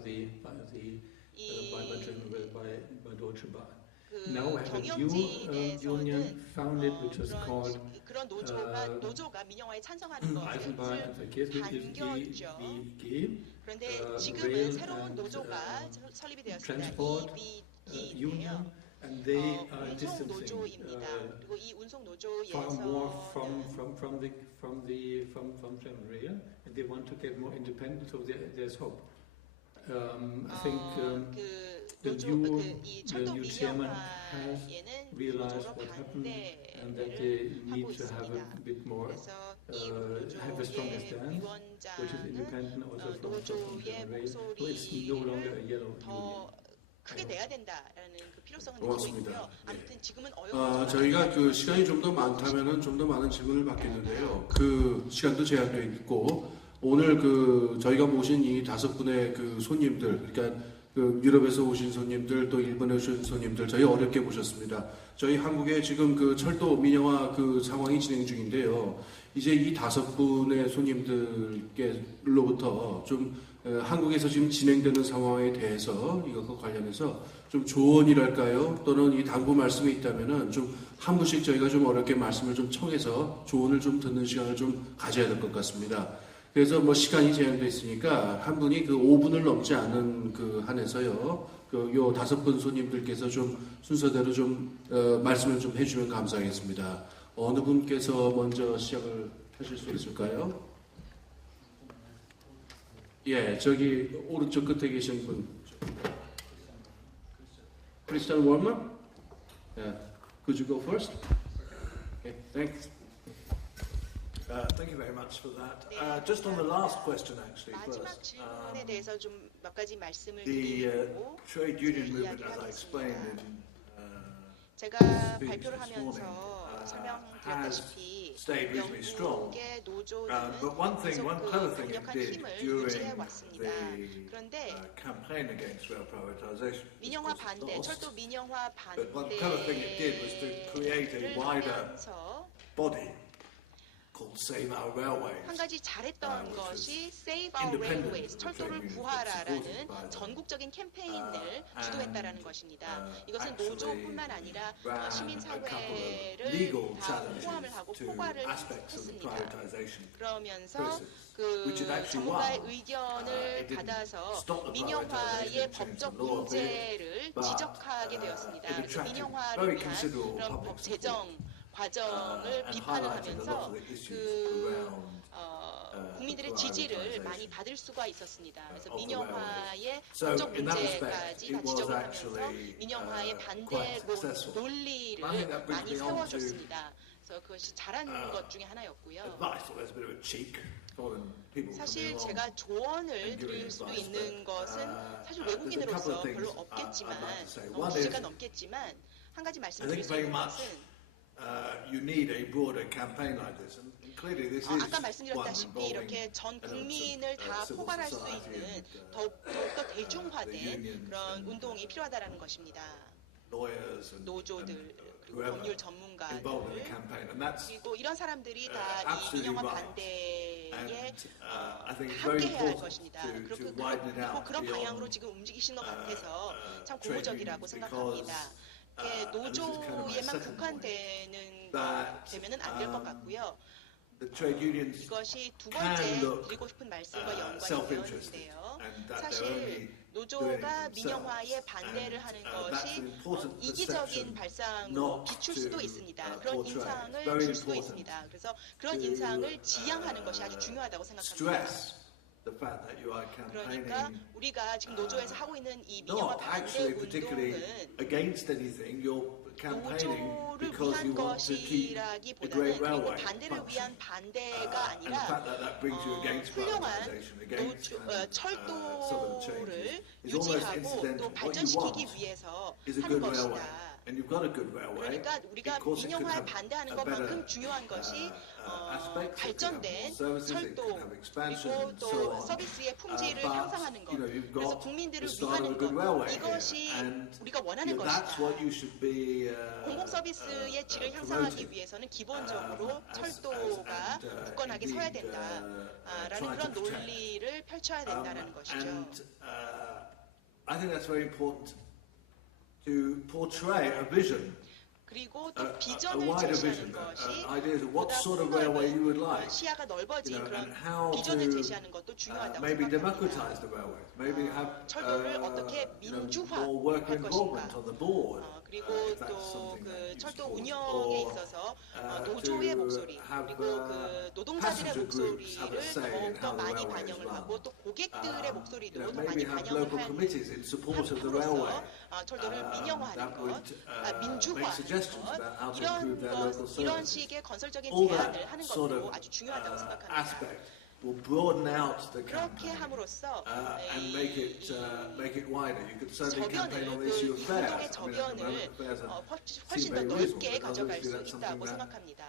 Deutsche Bahn. Now we have a new union founded, which is called 그런 노조가 민영화에 찬성하는 Eisenbahn 것을 Verkehrsbetrieb, BG. 그런데 지금은 새로운 노조가 설립이 되었습니다. Union, and they are 운송 distancing 노조입니다. 그리고 이 운송 far more 노조에서 from German rail, and they want to get more independent. So there's hope. I think the new chairman has realized what happened and that they need to have a bit more, have a stronger stance, which is independent also from German rail. So it's no longer a yellow union. 크게 내야 된다라는 그 필요성을 느끼고 있고요. 아무튼 지금은 저희가 그 시간이 좀 더 많다면은 좀 더 많은 질문을 받겠는데요. 그 시간도 제한되어 있고 오늘 그 저희가 모신 이 5분의 그 손님들, 그러니까 그 유럽에서 오신 손님들 또 일본에 오신 손님들 저희 어렵게 모셨습니다. 저희 한국에 지금 그 철도 민영화 그 상황이 진행 중인데요. 이제 이 5분의 손님들께로부터 좀 한국에서 지금 진행되는 상황에 대해서 이것과 관련해서 좀 조언이랄까요? 또는 이 당부 말씀이 있다면은 좀 한 분씩 저희가 좀 어렵게 말씀을 좀 청해서 조언을 좀 듣는 시간을 좀 가져야 될 것 같습니다. 그래서 뭐 시간이 제한되어 있으니까 한 분이 그 5분을 넘지 않은 그 한에서요. 그 요 5분 손님들께서 좀 순서대로 좀 말씀을 좀 해주면 감사하겠습니다. 어느 분께서 먼저 시작을 하실 수 있을까요? 예, 저기 오른쪽 끝에 계신 분. Christian Warmer? Yeah. Could you go first? Okay, thanks. Thank you very much for that. Just on the last question, actually, 마지막 first. 질문에 대해서 좀 몇 가지 말씀을 The 드리고 trade union movement, 이야기를 as I explained 하겠습니다. in 제가 speech 발표를 this morning, 하면서 설명드렸다시피 stayed reasonably strong. 영국의 노조는 But one clever thing it 강력한 did 힘을 during 유지해 왔습니다. the 그런데 campaign against rail privatization, 민영화 반대, 철도 민영화 But one clever thing it did was to create a wider 반대하면서 body called Save Our Railways. 한 가지 잘했던 which 것이 was Save Our independent Railways, of the 철도를 trade unions, 구하라라는 supported by them. 전국적인 캠페인을 and, 주도했다라는 것입니다. 이것은 actually 노조뿐만 아니라 ran 시민 a couple of 사회를 legal 다 challenges 포함을 하고 to 포괄을 aspects of the 했습니다. privatization 그러면서 process, 그 which it actually 전문가의 won. 의견을 It didn't 받아서 stop the 민영화의 privatization, 법적 change the law a bit, 문제를 but, 지적하게 되었습니다. it 그래서 attracted 민영화를 very 위한 considerable 그런 public 법 제정 과정을 and 비판을 highlighted a lot 하면서 of the issues 그 around 국민들의 지지를 많이 받을 수가 있었습니다. 그래서 of the 민영화의 So 법적 in that respect, 문제까지 다 it was 지적을 actually 하면서 민영화의 반대 quite successful. 논리를 I think that brings 많이 me on to 세워줬습니다. 그래서 그것이 잘한 것 중에 하나였고요. advice. Well, there's a bit of a cheek following people 사실 coming along. 제가 조언을 and 드릴 giving 수도 advice, 있는 but, 것은 사실 there's a couple 외국인으로서 of things 별로 I'd 없겠지만 like to say. 너무 One 시간 is, 넘겠지만 한 가지 I 말씀드릴 think 수 very 있는 much 것은 you need a broader campaign like this, and clearly this is 아까 one 말씀드렸다시피 involving 이렇게 전 국민을 다 civil 포괄할 수 society 있는 and, 더욱더 the 대중화된 unions 그런 and, 운동이 필요하다라는 것입니다. lawyers and 노조들 그리고 whoever 법률 involved in the 전문가들 campaign, and that's 그리고 이런 사람들이 다 이 absolutely 민영화 right. 반대에 I think it's very 함께해야 할 important 것입니다. to widen it 그리고 out 그런 방향으로 beyond 지금 움직이시는 것 같아서 참 trade 고무적이라고 unions 생각합니다. 이게 and this is kind of my 노조에만 second 국한되는 that, 되면은 안 될 것 같고요. the trade unions 이것이 두 can 번째 look 드리고 싶은 말씀과 연관이 되어 self-interested, 있는데요. and that they're 사실 only 노조가 doing 민영화에 themselves. 반대를 And, 하는 that's 것이 an important 이기적인 perception 발상으로 not 비출 to, 수도 있습니다. 그런 portray. 인상을 Very 줄 수도 important 있습니다. 그래서 그런 to, 인상을 지양하는 것이 아주 중요하다고 생각합니다. stress the fact that you are campaigning 그러니까 우리가 지금 노조에서 하고 있는 이 민영화 not 반대 actually particularly 운동은 against anything. You're campaigning 노조를 because you 위한 want to keep the 것이라기보다는 Great 그리고 Railway 반대를 위한 functioning. 반대가 And the 아니라 fact that that brings you against 훌륭한 privatization, against 철도를 changes, is almost 유지하고 incidental. 또 What you 발전시키기 want 위해서 is a 하는 good railway. 것이다. And you've got a good railway. 그러니까 우리가 Of course, it could 민영화에 have 반대하는 a 것만큼 better 중요한 것이 aspects. It could have more 발전된 services. It 철도 could have expansion 그리고 and so 또 on. 서비스의 품질을 But, 향상하는 것 you know, you've 그래서 got 국민들을 the start of 위하는 a good 것 railway here. 이것이 And 우리가 원하는 that's what 것이다. you should be 공공 서비스의 질을 향상하기 promoting. 위해서는 기본적으로 철도가 굳건하게 서야 된다라는 그런 논리를 펼쳐야 된다는 것이죠. And I think that's very important to portray a vision. 그리고 또 a 비전을 wider 제시하는 vision, 것이 ideas of what 보다 sort of railway you would like. 시야가 넓어진 You know, 그런 and how 비전을 to 제시하는 것도 중요하다고 maybe 생각합니다. democratize the railways, maybe have 철도를 어떻게 you know, 민주화할 more worker involvement 것인가. on the board. 그리고 if that's 또 something 그 that you 철도 support. 운영에 Or, 있어서 to 노조의 목소리 have, 그리고 그 노동자들의 passenger groups have a 목소리를 say in 더욱더 how the 많이 railway is 반영을 run. 하고 또 고객들의 목소리도 You know, 더 많이 maybe have 반영을 local committees in support of the railway. 함으로써 철도를 민영화하는 that 것, would make 민주화하는 suggestions 것 about how to 이런 improve their local 이런 services. 식의 건설적인 All 제안을 that 하는 sort 것도 of 아주 중요하다고 생각합니다. aspect will broaden out the 그렇게 campaign 함으로써 and make it wider. You could certainly campaign on 저변을 the issue of 이 fares. 운동의 I mean, 저변을 fares are 훨씬 더 seem very 넓게 reasonable, but 가져갈 수 obviously that's 있다고 something that 생각합니다.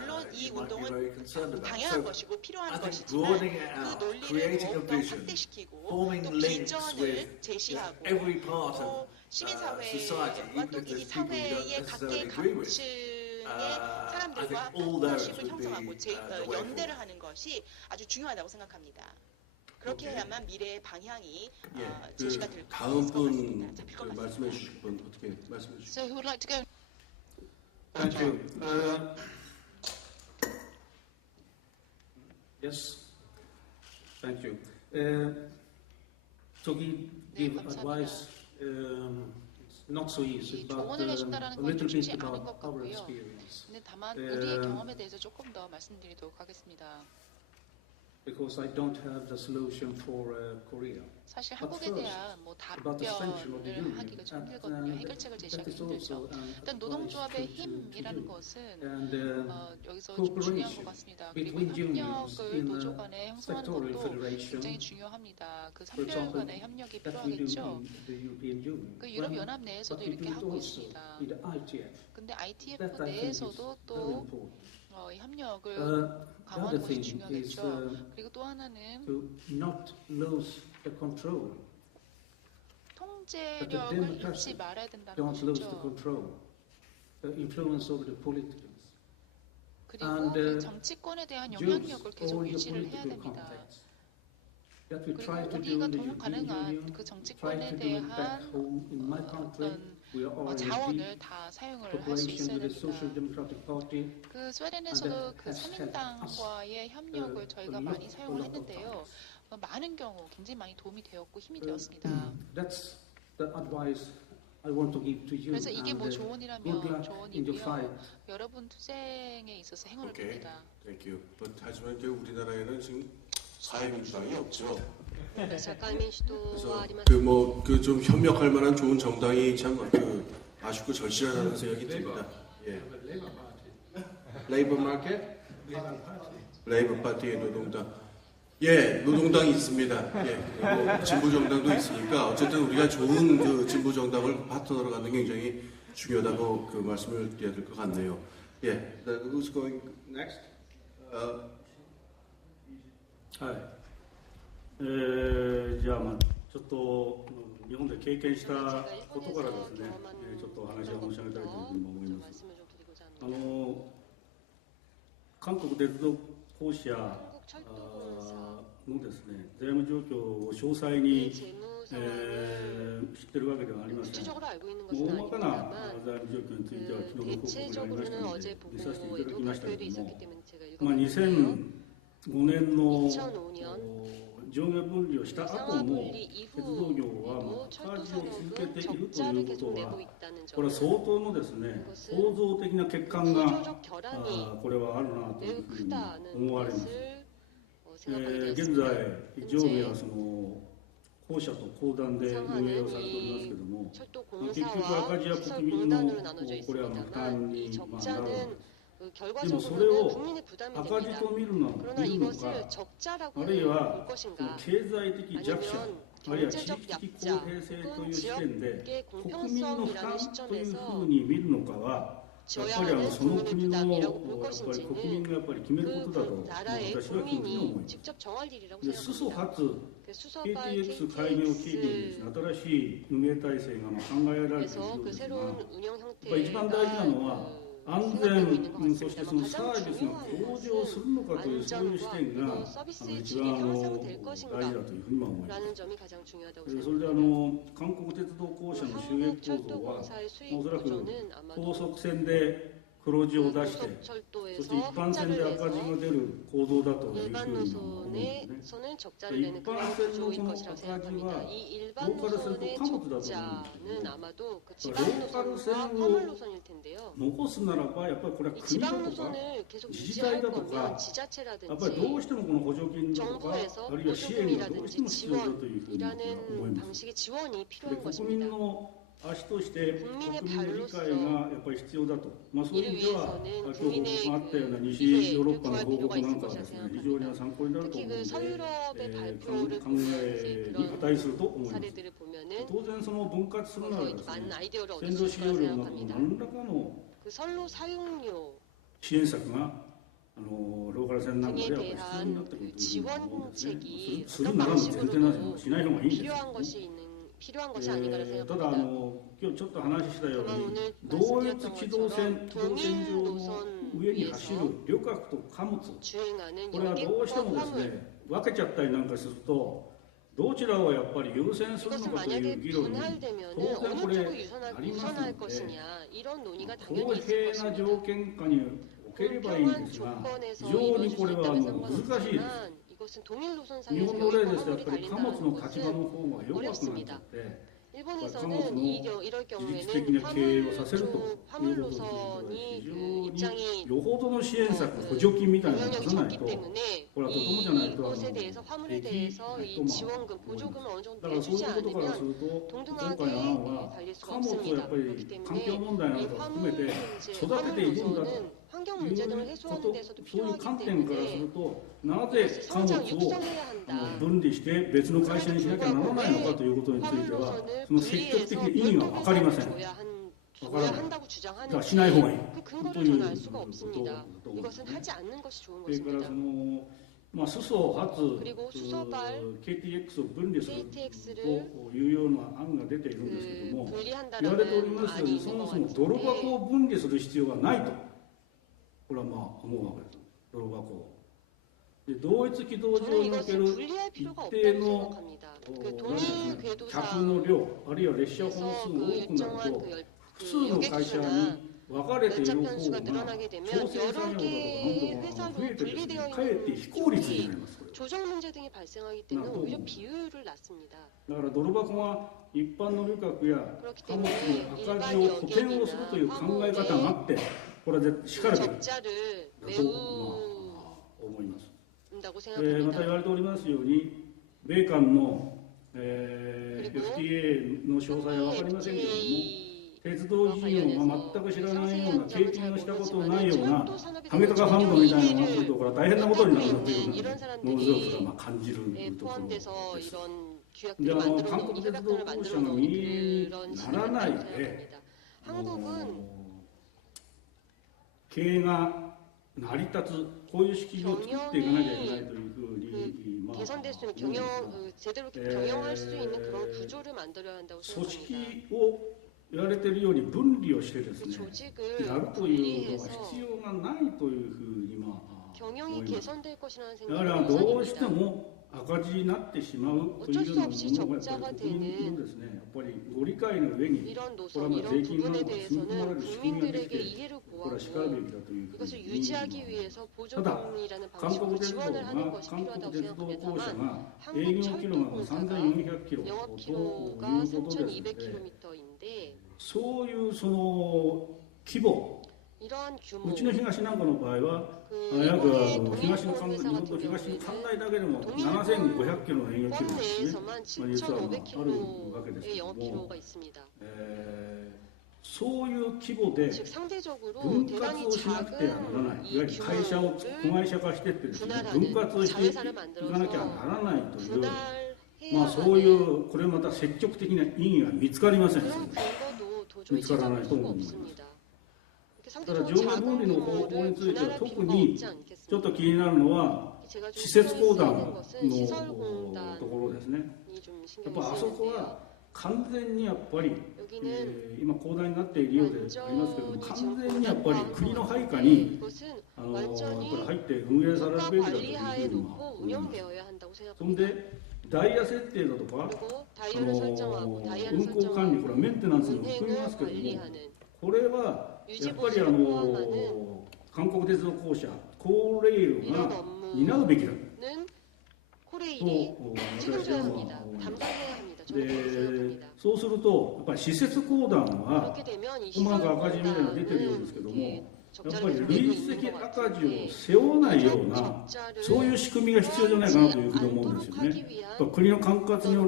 물론 이 you might be 운동은 very concerned about. 당연한 So 것이고 필요한 I think 것이지만 broadening it 그 out, 논리를 creating a 더욱더 vision, 확대시키고 forming 또 links 비전을 with 제시하고 every part 또 of 시민사회와 society, even 또 if 이 there's people you don't 사회의 각계의 necessarily agree with. 각층의 I 사람들과 think all those 파트너십을 would 형성하고 be the way 연대를 하는 것이 아주 중요하다고 생각합니다. 그렇게 해야만 미래의 방향이 제시가 될 다음 것 같습니다. 분 잡힐 것 같습니다. 말씀해 주실 분 어떻게 말씀해 주시죠? So who would like to go? Thank you. Yes. Thank you. To give advice, it's not so easy, but 조언을 해준다라는 a 건 좀 little 쉽지 bit 않은 about 것 our 같고요. experience. 근데 다만 우리의 경험에 대해서 조금 더 말씀드리도록 하겠습니다. Because I don't have the solution for Korea. 사실 But 한국에 first, 대한 뭐 about the sanction of the 답변을 union, 하기가 좀 and 힘들거든요. 해결책을 that 제시하기 is also 힘들죠. an 일단 advice 노동조합의 to 힘이라는 you. 것은 And 여기서 좀 중요한 것 cooperation 같습니다. 그리고 between unions 협력을 in 노조 간에 형성하는 sectoral 것도 federation, 굉장히 중요합니다. 그 for 산별 example, 간의 협력이 that we do 필요하겠죠. in the European Union. 그 유럽 연합 내에서도 But we 이렇게 do it 하고 also 있습니다. in the ITF. 근데 ITF That I think is 내에서도 very 또 important. 이 협력을 The other 강화하는 것이 thing is 중요하겠죠. 그리고 또 하나는 to not lose the control. 통제력을 잃지 말아야 된다는 Don't lose the 것이죠. control, the influence over the politicians. 그리고 And, 그 정치권에 대한 use 영향력을 계속 all your 유지를 해야 political 됩니다. contacts. That we 그리고 try to do 우리가 in the 동원 European 가능한 Union, 그 try 정치권에 to do it back 대한 home in my country. 어떤 We are all in 자원을 다 사용을 할 수 cooperation 있어야 with the Social 됩니다. Democratic Party. 그 스웨덴에서도 And 그 that has helped 사민당과의 협력을 us, 저희가 a 많이 lot 사용을 of 했는데요. times. 많은 경우 굉장히 많이 도움이 되었고 힘이 되었습니다. That's the advice I want to give to you. 그래서 이게 And, 뭐 good 조언이라면 luck in the 조언이고요. fight. 여러분 투쟁에 있어서 행운을 오케이, 빕니다. 땡큐. 하지만 이제 우리나라에는 지금 사회민주당이 없죠. 社会民主党はあります。 그 좀 협력할 만한 좋은 정당이 참 아쉽고 절실하다는 생각이 듭니다. 예. 레이버 마켓? 레이버 파티의 노동당. 예, 노동당이 있습니다. 예, 그리고 진보 정당도 있으니까 어쨌든 우리가 좋은 그 진보 정당을 파트너로 갖는 게 굉장히 중요하다고 그 말씀을 드려야 될 것 같네요. 예, who's going next?はい。じゃあちょっと日本で経験したことからですね、ちょっとお話を申し上げたいというふうに思います。韓国鉄道公社のですね、財務状況を詳細に、知ってるわけではありません。大まかな財務状況については昨日の報告がありましたので見させていただきましたけれども、2005年の上下分離をした後も鉄道業は赤字を続けているということは、これは相当のですね、構造的な欠陥がこれはあるなというふうに思われます。現在上下はその公社と公団で運営をされておりますけれども、結局赤字は国民のこれは負担になるわけです。でもそれを赤字と見るのか、あるいは経済的弱者、あるいは地域的公平性という視点で国民の負担というふうに見るのかは、やっぱりその国のやっぱり国民がやっぱり決めることだと私は基本的に思います。で、スソ発 KTX 開業警備にですね、新しい運営体制が考えられているようですが、やっぱり一番大事なのは安全、そしてそのサービスが向上するのかという、そういう視点が一番大事だというふうに思います。それで韓国鉄道公社の収益構造は、おそらく高速線で黒字を出して、そして一般線で赤字が出る構造だというふうに思うんですね。一般線のこの赤字は、ローカル線と貨物だと思うんですけど、ローカル線を残すならば、やっぱりこれは国だとか自治体だとか、やっぱりどうしてもこの補助金だとか、あるいは支援がどうしても必要だというふうに思います。で、国民の足として国民の理解がやっぱり必要だと、そういう意味では今日報告があったような西ヨーロッパの報告なんかはですね、非常に参考になると思うので、考えに値すると思います。当然その分割するならですね、線路使用料などの何らかの支援策がローカル線なんかでやっぱり必要になってくるというふうに思うんですね。するなら全然しない方がいいんですけどね。ただ今日ちょっと話したように、同一軌道線上の上に走る旅客と貨物、これはどうしてもですね、分けちゃったりなんかすると、どちらをやっぱり優先するのかという議論に当然これありますので、公平な条件下に置ければいいんですが、非常にこれは難しいです。日本の例ですとやっぱり貨物の立場の方が弱くなっちゃって、貨物の自律的な経営をさせるということについては非常によほどの支援策、補助金みたいなのを出さないと、これはとてもじゃないとできないと思います。だからそういうことからすると、今回の案は貨物をやっぱり環境問題などを含めて育てているんだということ、そういう観点からすると、なぜ貨物を分離して別の会社にしなきゃならないのかということについては、その積極的な意味が分かりません。分からない。だからしない方がいいということだと思います。それから수소発 KTX を分離するというような案が出ているんですけれども、言われておりますように、そもそも泥箱を分離する必要がないと、これは思うわけです。泥箱で、同一軌道上における一定の客の量、あるいは列車本数が多くなると、複数の会社に分かれている方が調整作業だとかなんとか増えてですね、かえって非効率になります。だから泥箱が一般の旅客や貨物の赤字を補填をするという考え方があって、これでしかるべきだと思います。また言われておりますように、米韓の、FTA の詳細は分かりませんけれども、鉄道事業が全く知らないような、経験をしたことのないような、ハゲタカファンドみたいなのが来ると、これは大変なことになるというのを、ものすごく感じるところです。で、韓国鉄道公社の民営にならないで、経営が成り立つこういう仕組みを作っていかなきゃいけないというふうに 개선될 수 있는 제대로 경영할 수 있는 그런 구조를 만들어야 한다고 組 생각합니다. 織を言われているように分離をしてです 그 ね 조직을 やるというのが 분리해서 必要がないというふうに思 경영이 います。 개선될 것이라는 だから 생각이 どうして 우선입니다. も赤字になってしまうというようなものがやっぱり国民のですねやっぱりご理解の上に 이런 これは 노선, 税 이런 金な 부분에 どが積み込まれ 대해서는 る仕組みができ 국민들에게 て 이해를 これはしかるべ 구하고 きだというふう 이것을 に 유지하기 위해서 하다. 보조금이라는 방식으로 한국 지원을 하는 것이 한국 필요하다고 대도 생각합니다만 공사가営業キロが 3,400km 영업키로가 ということですので 3,200km인데 そういうその規模 이러한 う 규모 ちの東南部の場合は 그 約 일본의 東の 독립 日本 회사 の 같은 東の 경우에는 管内だけでも 7,500kmの営業キロ 권 ですね 내에서만 実はあるわけですけ 7,500km의 ども 영업키로가 있습니다. そういう規模で 즉 상대적으로 分割 대단히 をしなくてはならない、 작은 いわゆ 이 る会社を子 규모를 会社化してってですね、 분할하는 分割をしてい 자회사를 かなきゃ 만들어서 ならないという、 분할해야 まあそういうこれまた積極的な意義が見つかりません。 그런 근거도 도저히見つからない 찾아볼 と 수가 思います。 없습니다. ただ 상대적으로 上下 작은 分離の方法 규모를 については 분할할 特 필요가 に 없지 ちょっ 않겠습니까? と気になるのは 제가 좀 施設 신경을 公団 쓰이는 の 것은 시설공단이 ところですね。 좀 やっ 신경이 ぱあそこ 쓰이는데요. は完全にやっぱり、 여기는 今広大になっているようでありますけども、 완전히 完 지금 全にやっぱり 공단화한 国の 것 配下 같은데 に 이것은 やっぱり 완전히 入って運営される 국가 べきだという 관리하에 ふうには 놓고 思います。 운영되어야 한다고 そん 생각합니다. でダイヤ設定だとか 그리고 다이얼을 설정하고 다이얼을 運行管理、これはメンテナンスも含み 운행을 ますけれども、 관리하는 これはやっぱり 유지보수를 포함하는 韓国鉄道公社、コーレイル 이런 が担うべきだ 업무는 と 코레일이 私 책임져야 は 합니다. 思います。 담당해야 합니다. 저는 그렇게 で 생각합니다. そうすると、やっぱり施設公団は、 그렇게 되면 이 今が赤字みたいなのが出てるようですけど 시설공단은 も、 이렇게 やっぱり 적자를 累 가지고 積 있는 것 赤字を 같은데 背負わないよう 이런 な、 적자를 そういう仕組みが必要じゃないかなというふうに思うんですよね。 하지 やっ 않도록 ぱ国の管轄に入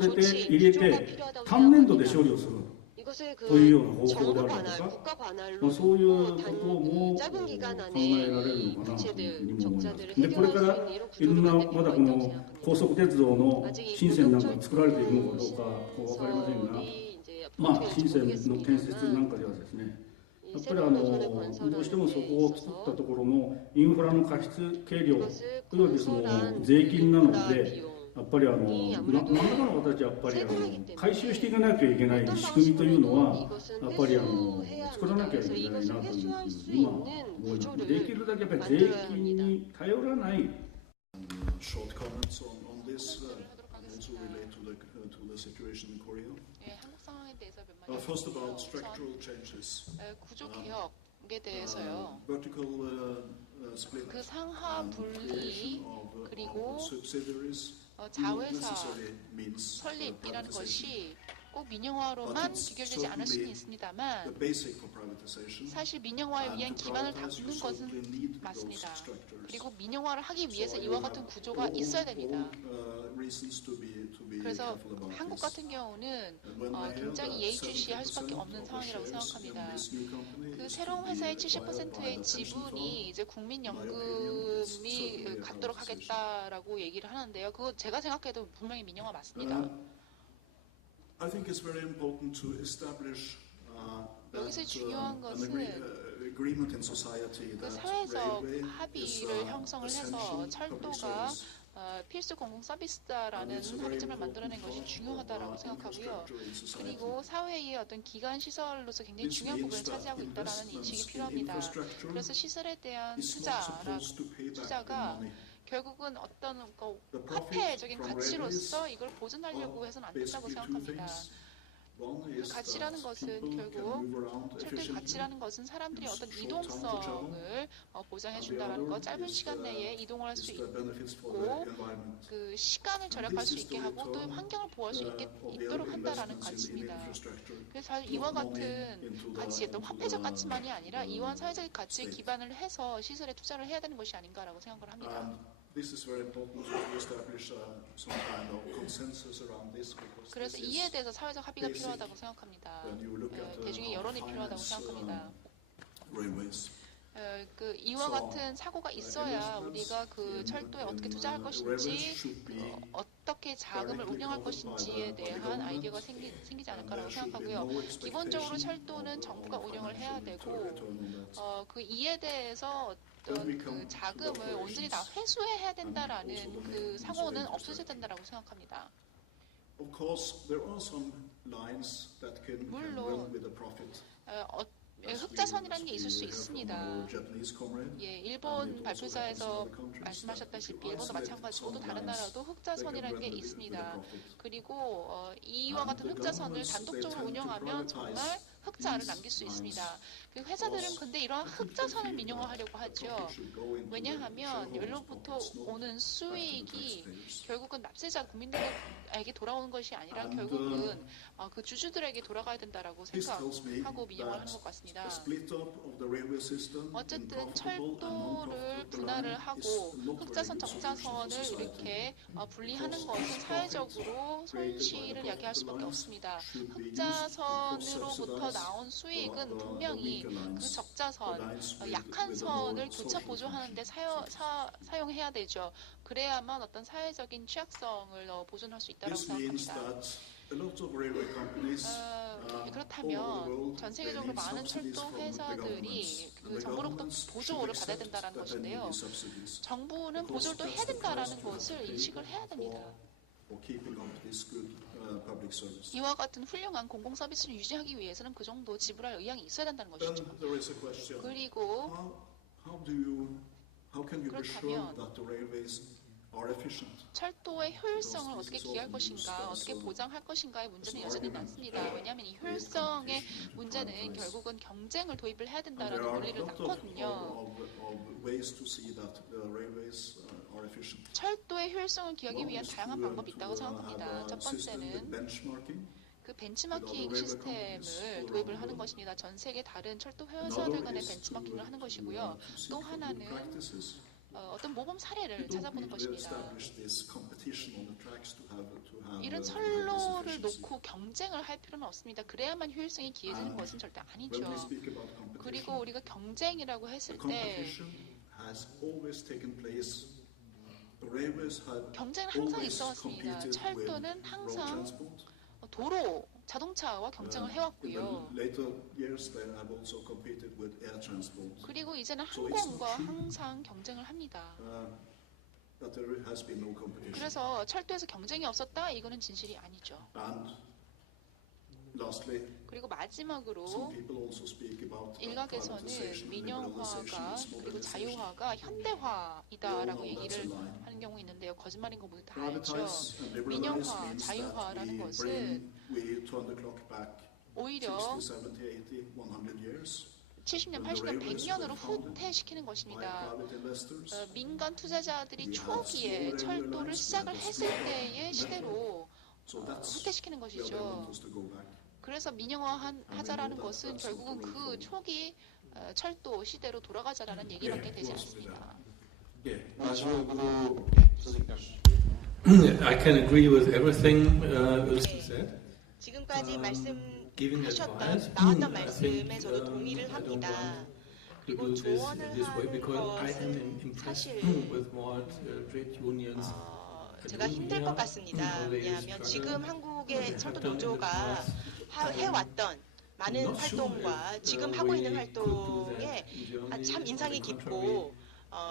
れ 조치, て、 구조가 필요하다고 単年度で 생각합니다. 処理をする 이것을 というような 그 方法で 정부 ある 관할, とか、 국가 관할로 まあ、そういうこ 단 とも 짧은 기간 考 안에 えられる 이 のかなというふうに 부채들, も思います 적자들을 でこれか 해결할 ら 수 있는 이런 いろん 구조를 な 만들 まだ 필요가 こ 있다고 の 생각합니다. 高速鉄道の 아직 이 新線なんか作られているのかどうか 고속철도 わかりませんが、 시설이 이제 まあ 어떻게 新 될지 線の建設な 모르겠습니다만 んかではですね、 이 やっぱり 새로운 노선을 どうしても 건설하는 そ 데 こを作った 있어서 ところのインフラの過失計量 이것을 およびその 건설한 税金なの 인프라 で、 비용 やっぱり이 何 아무래도 らかの形でやっぱり 세금이기 때문에 回収していかなきゃいけない 어떤 仕組みというの 방식으로든 は、 이것은 やっぱり 회수해야 作らな 합니다. きゃいけ 그래서 ないな 이것을 というふう 회수할 수 に今 있는 思います。 구조를 できるだけやっぱり税 만들어야 金 합니다. に頼らない Short comments on this, 하도록 also 하겠습니다. relate to the situation in Korea. 예, 한국 상황에 대해서 몇 마디 First about 우선, structural changes. 구조 개혁에 대해서요. Vertical split 그 상하 and 분리 creation 그리고 of subsidiaries not 자회사 necessarily means 설립이라는 privatization. 것이 꼭 민영화로만 귀결되지 않을 수는 있습니다만 The basic for privatization. 사실 민영화에 위한 And to 기반을 privatize, you 닦는 것은 certainly need those 맞습니다. structures. 그리고 민영화를 하기 위해서 So 이와 you 같은 have 구조가 있어야 됩니다. reasons to be 그래서 careful about 한국 this. 같은 경우는 And when we hear 굉장히 that 예의주시할 수밖에 70% 없는 of the 상황이라고 shares in 생각합니다. this new company 그 is to 새로운 be 회사의 acquired by 70%의 the pension fund. 지분이 이제 국민연금이 갖도록 하겠다라고 얘기를 하는데요. 그거 제가 생각해도 분명히 민영화 맞습니다. I think it's very important to establish 여기서 중요한 것은 agreement in society 그 that 사회에서 railway is 합의를 형성을 해서 essential public 철도가 service. 필수 공공 서비스다라는 합의점을 만들어낸 것이 중요하다라고 생각하고요. 그리고 사회의 어떤 기반 시설로서 굉장히 중요한 부분을 차지하고 있다는 인식이 필요합니다. 그래서 시설에 대한 투자가 결국은 어떤 화폐적인 가치로서 이걸 보존하려고 해서는 안 된다고 생각합니다. 그 가치라는 것은 결국 철도의 가치라는 것은 사람들이 어떤 이동성을 보장해 준다는 것, 짧은 시간 내에 이동을 할 수 있고 그 시간을 절약할 수 있게 하고 또 환경을 보호할 수 있도록 한다라는 가치입니다. 그래서 사실 이와 같은 가치, 어떤 화폐적 가치만이 아니라 이와 사회적 가치에 기반을 해서 시설에 투자를 해야 되는 것이 아닌가라고 생각을 합니다. This is very important to establish some kind of consensus around this. 그래서 이에 대해서 사회적 합의가 필요하다고 생각합니다. 대중의 여론이 필요하다고 생각합니다. 그 이와 같은 사고가 있어야 우리가 그 철도에 어떻게 투자할 것인지 어떻게 자금을 운영할 것인지에 대한 아이디어가 생기지 않을까라고 생각하고요. 기본적으로 철도는 정부가 운영을 해야 되고 그 이에 대해서 어떤 그 자금을 온전히 다 회수해야 된다라는 그 사고는 없어져야 된다라고 생각합니다. 물론 흑자선이라는 게 있을 수 있습니다. 예, 일본 발표자에서 말씀하셨다시피 일본도 마찬가지고 또 다른 나라도 흑자선이라는 게 있습니다. 그리고 이와 같은 흑자선을 단독적으로 운영하면 정말 흑자를 남길 수 있습니다. 그 회사들은 근데 이러한 흑자선을 민영화하려고 하죠. 왜냐하면 여기로부터 오는 수익이 결국은 납세자 국민들에게 돌아오는 것이 아니라 결국은 그 주주들에게 돌아가야 된다라고 생각하고 민영화를 하는 것 같습니다. 어쨌든 철도를 분할을 하고 흑자선, 적자선을 이렇게 분리하는 것은 사회적으로 손실을 야기할 수밖에 없습니다. 흑자선으로부터 나온 수익은 분명히 그 적자선, 약한 선을 교차 보조하는 데 사용해야 되죠. 그래야만 어떤 사회적인 취약성을 보존할 수 있다고 생각합니다. 그렇다면 전 세계적으로 많은 철도 회사들이 그 정부로부터 보조를 받아야 된다는 것인데요. 정부는 보조를 또 해야 된다는 것을 인식을 해야 됩니다. 이와 같은 훌륭한 공공 서비스를 유지하기 위해서는 그 정도 지불할 의향이 있어야 된다는 것이죠. 그리고 그렇다면 철도의 효율성을 어떻게 기할 것인가, 어떻게 보장할 것인가의 문제는 여전히 많습니다. 왜냐하면 이 효율성의 문제는 결국은 경쟁을 도입을 해야 된다는 논리를 낳거든요. 철도의 효율성을 기하기 위한 다양한 방법이 있다고 생각합니다. 첫 번째는 그 벤치마킹 시스템을 도입을 하는 것입니다. 전 세계 다른 철도 회사들 간의 벤치마킹을 하는 것이고요. 또 하나는 어떤 모범 사례를 찾아보는 것입니다. 이런 철로를 놓고 경쟁을 할 필요는 없습니다. 그래야만 효율성이 기해지는 것은 절대 아니죠. 그리고 우리가 경쟁이라고 했을 때 경쟁은 항상 있어 왔습니다. 철도는 항상 도로, 자동차와 경쟁을 해왔고요. 그리고 이제는 항공과 항상 경쟁을 합니다. 그래서 철도에서 경쟁이 없었다? 이거는 진실이 아니죠. 그리고 마지막으로 일각에서는 민영화가 그리고 자유화가 현대화이다라고 얘기를 하는 경우 있는데요. 거짓말인 거 모두 다 알죠. 민영화, 자유화라는 것은 오히려 70년, 80년, 100년으로 후퇴시키는 것입니다. 민간 투자자들이 초기에 철도를 시작을 했을 때의 시대로 후퇴시키는 것이죠. 그래서 민영화하자라는 것은 결국은 그 초기 철도 시대로 돌아가자라는 얘기밖에 되지 않습니다. 예, 마지막으로 I can agree with everything Wilson said. 지금까지 나왔던 말씀에 저도 동의를 합니다. 그리고 조언을 하는 것은 사실 제가 힘들 것 같습니다. 왜냐하면 지금 한국의 철도 노조가 해왔던 많은 활동과 지금 하고 있는 활동에 참 인상이 깊고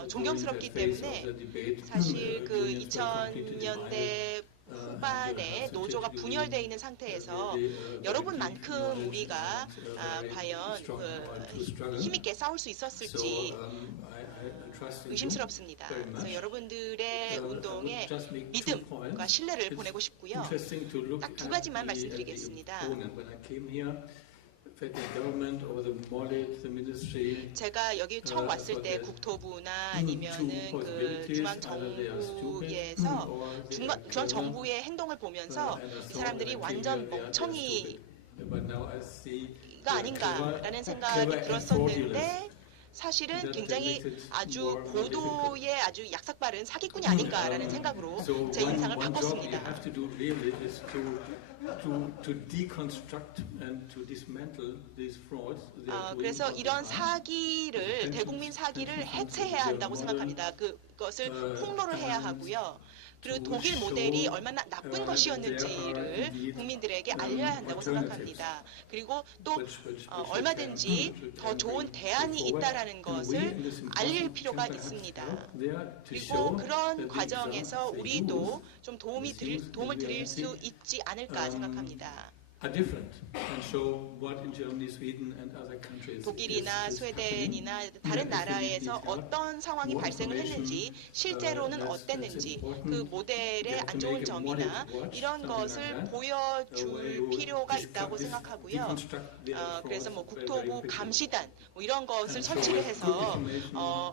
존경스럽기 때문에 사실 그 2000년대 후반에 노조가 분열되어 있는 상태에서 여러분만큼 우리가 과연 힘있게 싸울 수 있었을지 의심스럽습니다. 그래서 여러분들의 운동에 믿음과 신뢰를 보내고 싶고요. 딱 두 가지만 말씀드리겠습니다. 제가 여기 처음 왔을 때 국토부나 아니면은 그 중앙정부에서 중앙정부의 행동을 보면서 이 사람들이 완전 멍청이가 아닌가라는 생각이 들었었는데 사실은 굉장히 아주 고도의 아주 약삭빠른 사기꾼이 아닌가라는 생각으로 제 인상을 바꿨습니다. 그래서 이런 사기를 대국민 사기를 해체해야 한다고 생각합니다. 그것을 폭로를 해야 하고요. 그리고 독일 모델이 얼마나 나쁜 것이었는지를 국민들에게 알려야 한다고 생각합니다. 그리고 또 얼마든지 더 좋은 대안이 있다라는 것을 알릴 필요가 있습니다. 그리고 그런 과정에서 우리도 좀 도움을 드릴 수 있지 않을까 생각합니다. 독일이나 스웨덴이나 다른 나라에서 어떤 상황이 발생을 했는지, 실제로는 어땠는지, 그 모델의 안 좋은 점이나 이런 것을 보여줄 필요가 있다고 생각하고요. 그래서 뭐 국토부 감시단 뭐 이런 것을 설치를 해서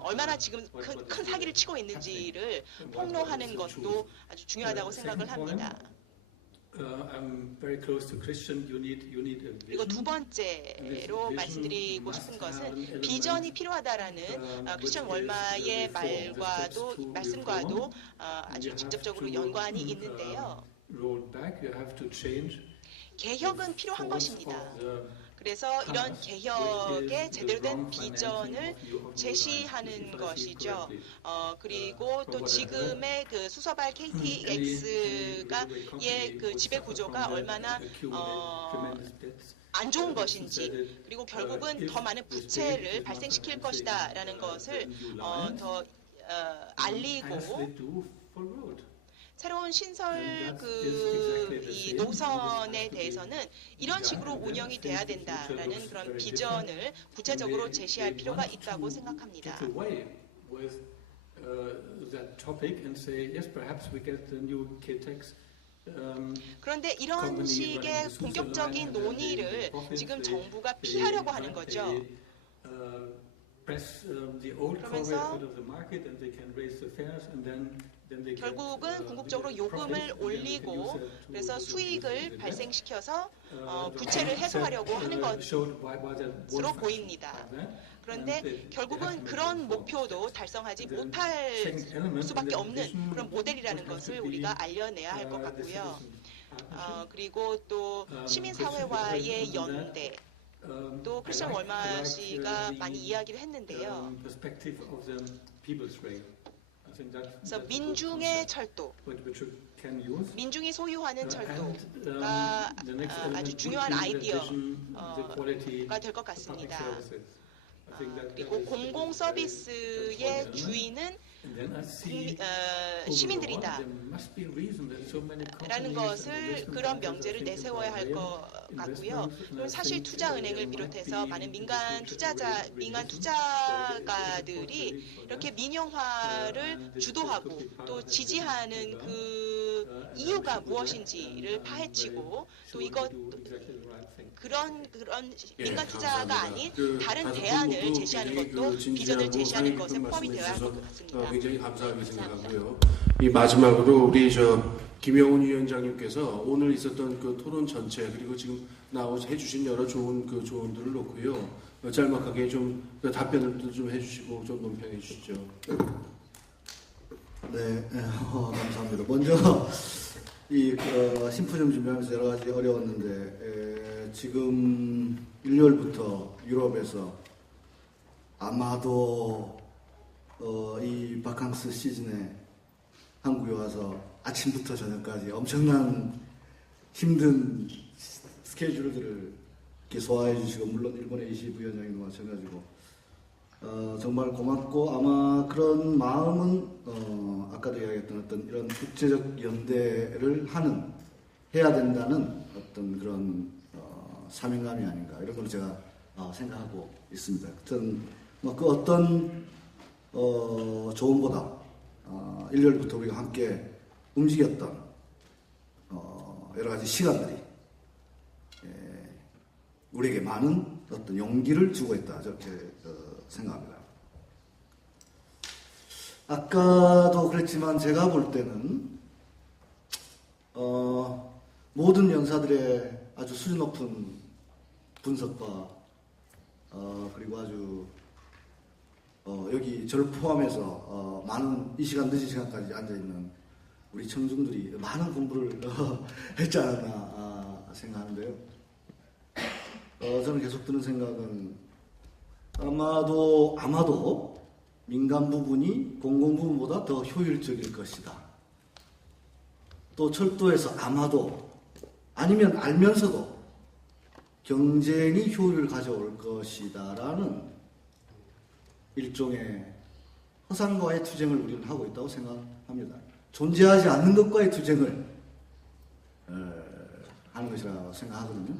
얼마나 지금 큰 사기를 치고 있는지를 폭로하는 것도 아주 중요하다고 생각을 합니다. 그리고 두 번째로 말씀드리고 싶은 것은 비전이 필요하다라는 크리스천 월마의 말씀과도 아주 직접적으로 연관이 있는데요. 개혁은 필요한 것입니다. 그래서 이런 개혁의 제대로 된 비전을 제시하는 것이죠. 그리고 또 지금의 그 수서발 KTX의 그 지배 구조가 얼마나 안 좋은 것인지, 그리고 결국은 더 많은 부채를 발생시킬 것이다라는 것을 더 알리고, 새로운 신설 이 노선에 대해서는 이런 식으로 운영이 돼야 된다라는 그런 비전을 구체적으로 제시할 필요가 있다고 생각합니다. 그런데 이런 식의 본격적인 논의를 지금 정부가 피하려고 하는 거죠. 그러면서 결국은 궁극적으로 요금을 올리고 그래서 수익을 발생시켜서 부채를 해소하려고 하는 것으로 보입니다. 그런데 결국은 그런 목표도 달성하지 못할 수밖에 없는 그런 모델이라는 것을 우리가 알려내야 할 것 같고요. 그리고 또 시민사회와의 연대, 또 크리스천 월마 씨가 많이 이야기를 했는데요. 그래서 민중의 철도, 민중이 소유하는 철도가 아주 중요한 아이디어가 될 것 같습니다. 그리고 공공 서비스의 주인은 시민들이다 라는 것을, 그런 명제를 내세워야 할 것 같고요. 사실 투자은행을 비롯해서 많은 민간 투자가들이 이렇게 민영화를 주도하고 또 지지하는 그 이유가 무엇인지를 파헤치고, 또 그런 민간 투자가 아닌 다른 대안을 제시하는 것도 비전을 제시하는 것에 포함이 되어야 할 것 같습니다. 굉장히 감사하게 생각하고요. 이 마지막으로 우리 김영훈 위원장님께서 오늘 있었던 그 토론 전체, 그리고 지금 해주신 여러 좋은 그 조언들을 놓고요, 짤막하게 좀 답변을 좀 해주시고 좀 논평해 주시죠. 네, 감사합니다. 먼저 이 심포지엄 준비하면서 여러 가지 어려웠는데, 지금 1월부터 유럽에서 아마도 이 바캉스 시즌에 한국에 와서 아침부터 저녁까지 엄청난 힘든 스케줄들을 이렇게 소화해 주시고, 물론 일본의 이시 부위원장님도 마찬가지고, 정말 고맙고, 아마 그런 마음은 아까도 이야기했던 어떤 이런 국제적 연대를 해야 된다는 어떤 그런 사명감이 아닌가, 이런 걸 제가 생각하고 있습니다. 그 어떤 조언보다 1월부터 우리가 함께 움직였던 여러 가지 시간들이 우리에게 많은 어떤 용기를 주고 있다, 저렇게 생각합니다. 아까도 그랬지만 제가 볼 때는 모든 연사들의 아주 수준 높은 분석과 그리고 아주 여기 저를 포함해서 많은 이 시간 늦은 시간까지 앉아있는 우리 청중들이 많은 공부를 했지 않았나 생각하는데요. 저는 계속 드는 생각은 아마도 민간 부분이 공공 부분보다 더 효율적일 것이다. 또 철도에서 아마도 아니면 알면서도 경쟁이 효율을 가져올 것이다라는 일종의 허상과의 투쟁을 우리는 하고 있다고 생각합니다. 존재하지 않는 것과의 투쟁을 하는 것이라고 생각하거든요.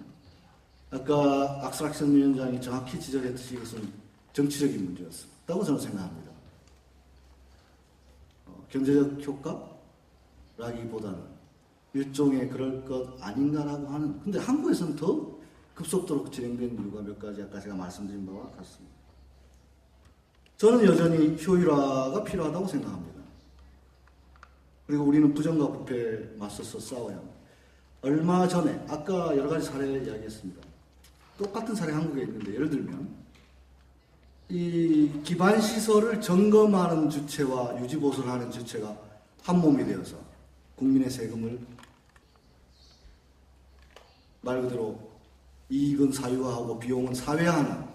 아까 악스락션 위원장이 정확히 지적했듯이 이것은 정치적인 문제였다고 저는 생각합니다. 경제적 효과라기보다는 일종의 그럴 것 아닌가라고 하는, 근데 한국에서는 더 급속도로 진행된 이유가 몇 가지 아까 제가 말씀드린 바와 같습니다. 저는 여전히 효율화가 필요하다고 생각합니다. 그리고 우리는 부정과 부패에 맞서서 싸워야 합니다. 얼마 전에 아까 여러 가지 사례를 이야기했습니다. 똑같은 사례 한국에 있는데 예를 들면 이 기반 시설을 점검하는 주체와 유지 보수를 하는 주체가 한 몸이 되어서 국민의 세금을 말 그대로 이익은 사유화하고 비용은 사회화하는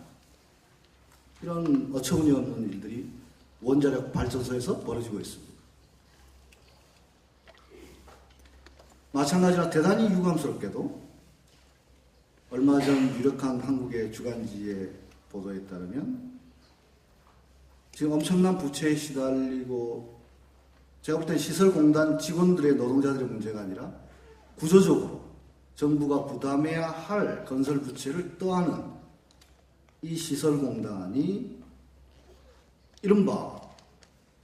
이런 어처구니 없는 일들이 원자력 발전소에서 벌어지고 있습니다. 마찬가지로 대단히 유감스럽게도 얼마 전 유력한 한국의 주간지의 보도에 따르면 지금 엄청난 부채에 시달리고, 제가 볼 땐 시설공단 직원들의 노동자들의 문제가 아니라 구조적으로 정부가 부담해야 할 건설 부채를 떠안은 이 시설공단이 이른바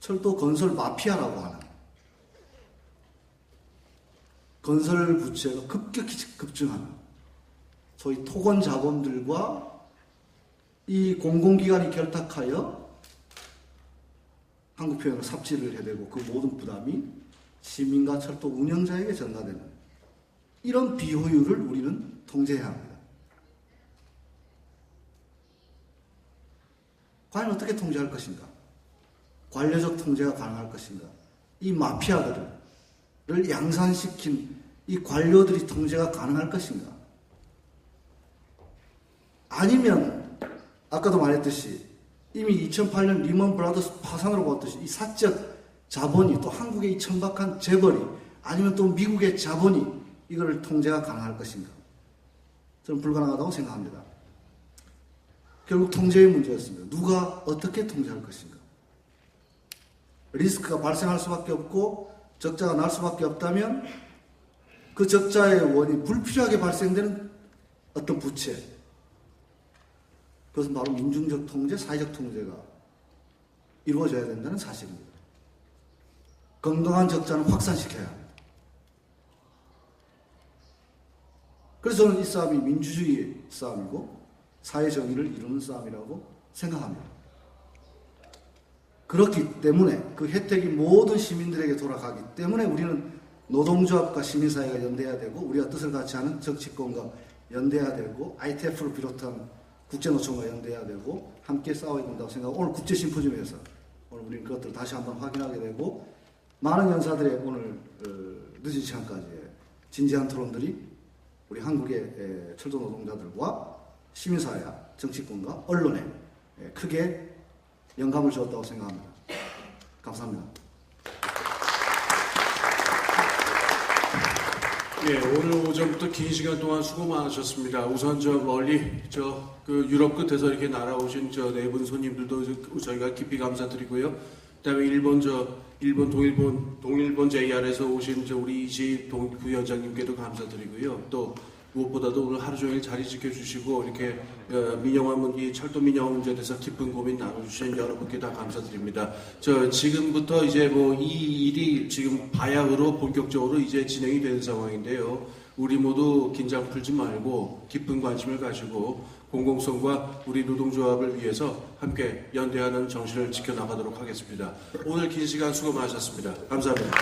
철도 건설 마피아라고 하는, 건설 부채가 급격히 급증하는 소위 토건 자본들과 이 공공기관이 결탁하여 한국 표현으로 삽질을 해대고 그 모든 부담이 시민과 철도 운영자에게 전가되는 이런 비효율을 우리는 통제해야 합니다. 과연 어떻게 통제할 것인가? 관료적 통제가 가능할 것인가? 이 마피아들을 양산시킨 이 관료들이 통제가 가능할 것인가? 아니면 아까도 말했듯이 이미 2008년 리먼 브라더스 파산으로 봤듯이 이 사적 자본이, 또 한국의 이 천박한 재벌이, 아니면 또 미국의 자본이 이걸 통제가 가능할 것인가? 저는 불가능하다고 생각합니다. 결국 통제의 문제였습니다. 누가 어떻게 통제할 것인가? 리스크가 발생할 수밖에 없고 적자가 날 수밖에 없다면 그 적자의 원인, 불필요하게 발생되는 어떤 부채, 그것은 바로 민중적 통제, 사회적 통제가 이루어져야 된다는 사실입니다. 건강한 적자는 확산시켜야 합니다. 그래서 저는 이 싸움이 민주주의 싸움이고 사회 정의를 이루는 싸움이라고 생각합니다. 그렇기 때문에 그 혜택이 모든 시민들에게 돌아가기 때문에 우리는 노동조합과 시민사회가 연대해야 되고, 우리가 뜻을 같이 하는 정치권과 연대해야 되고, ITF를 비롯한 국제노총과 연대해야 되고 함께 싸워야 된다고 생각하고, 오늘 국제심포지움에서 오늘 우리는 그것들을 다시 한번 확인하게 되고, 많은 연사들의 오늘 늦은 시간까지 진지한 토론들이 우리 한국의 철도 노동자들과 시민사회와 정치권과 언론에 크게 영감을 주었다고 생각합니다. 감사합니다. 예, 오늘 오전부터 긴 시간 동안 수고 많으셨습니다. 우선 멀리 그 유럽 끝에서 이렇게 날아오신 네 분 손님들도 저희가 깊이 감사드리고요. 그다음에 일본 동일본 JR에서 오신 우리 이지 부위원장님께도 감사드리고요. 또 무엇보다도 오늘 하루 종일 자리 지켜주시고 이렇게 이 철도 민영화 문제에 대해서 깊은 고민 나눠주신 여러분께 다 감사드립니다. 지금부터 이제 이 일이 지금 바야흐로 본격적으로 이제 진행이 되는 상황인데요. 우리 모두 긴장 풀지 말고 깊은 관심을 가지고 공공성과 우리 노동조합을 위해서 함께 연대하는 정신을 지켜나가도록 하겠습니다. 오늘 긴 시간 수고 많으셨습니다. 감사합니다.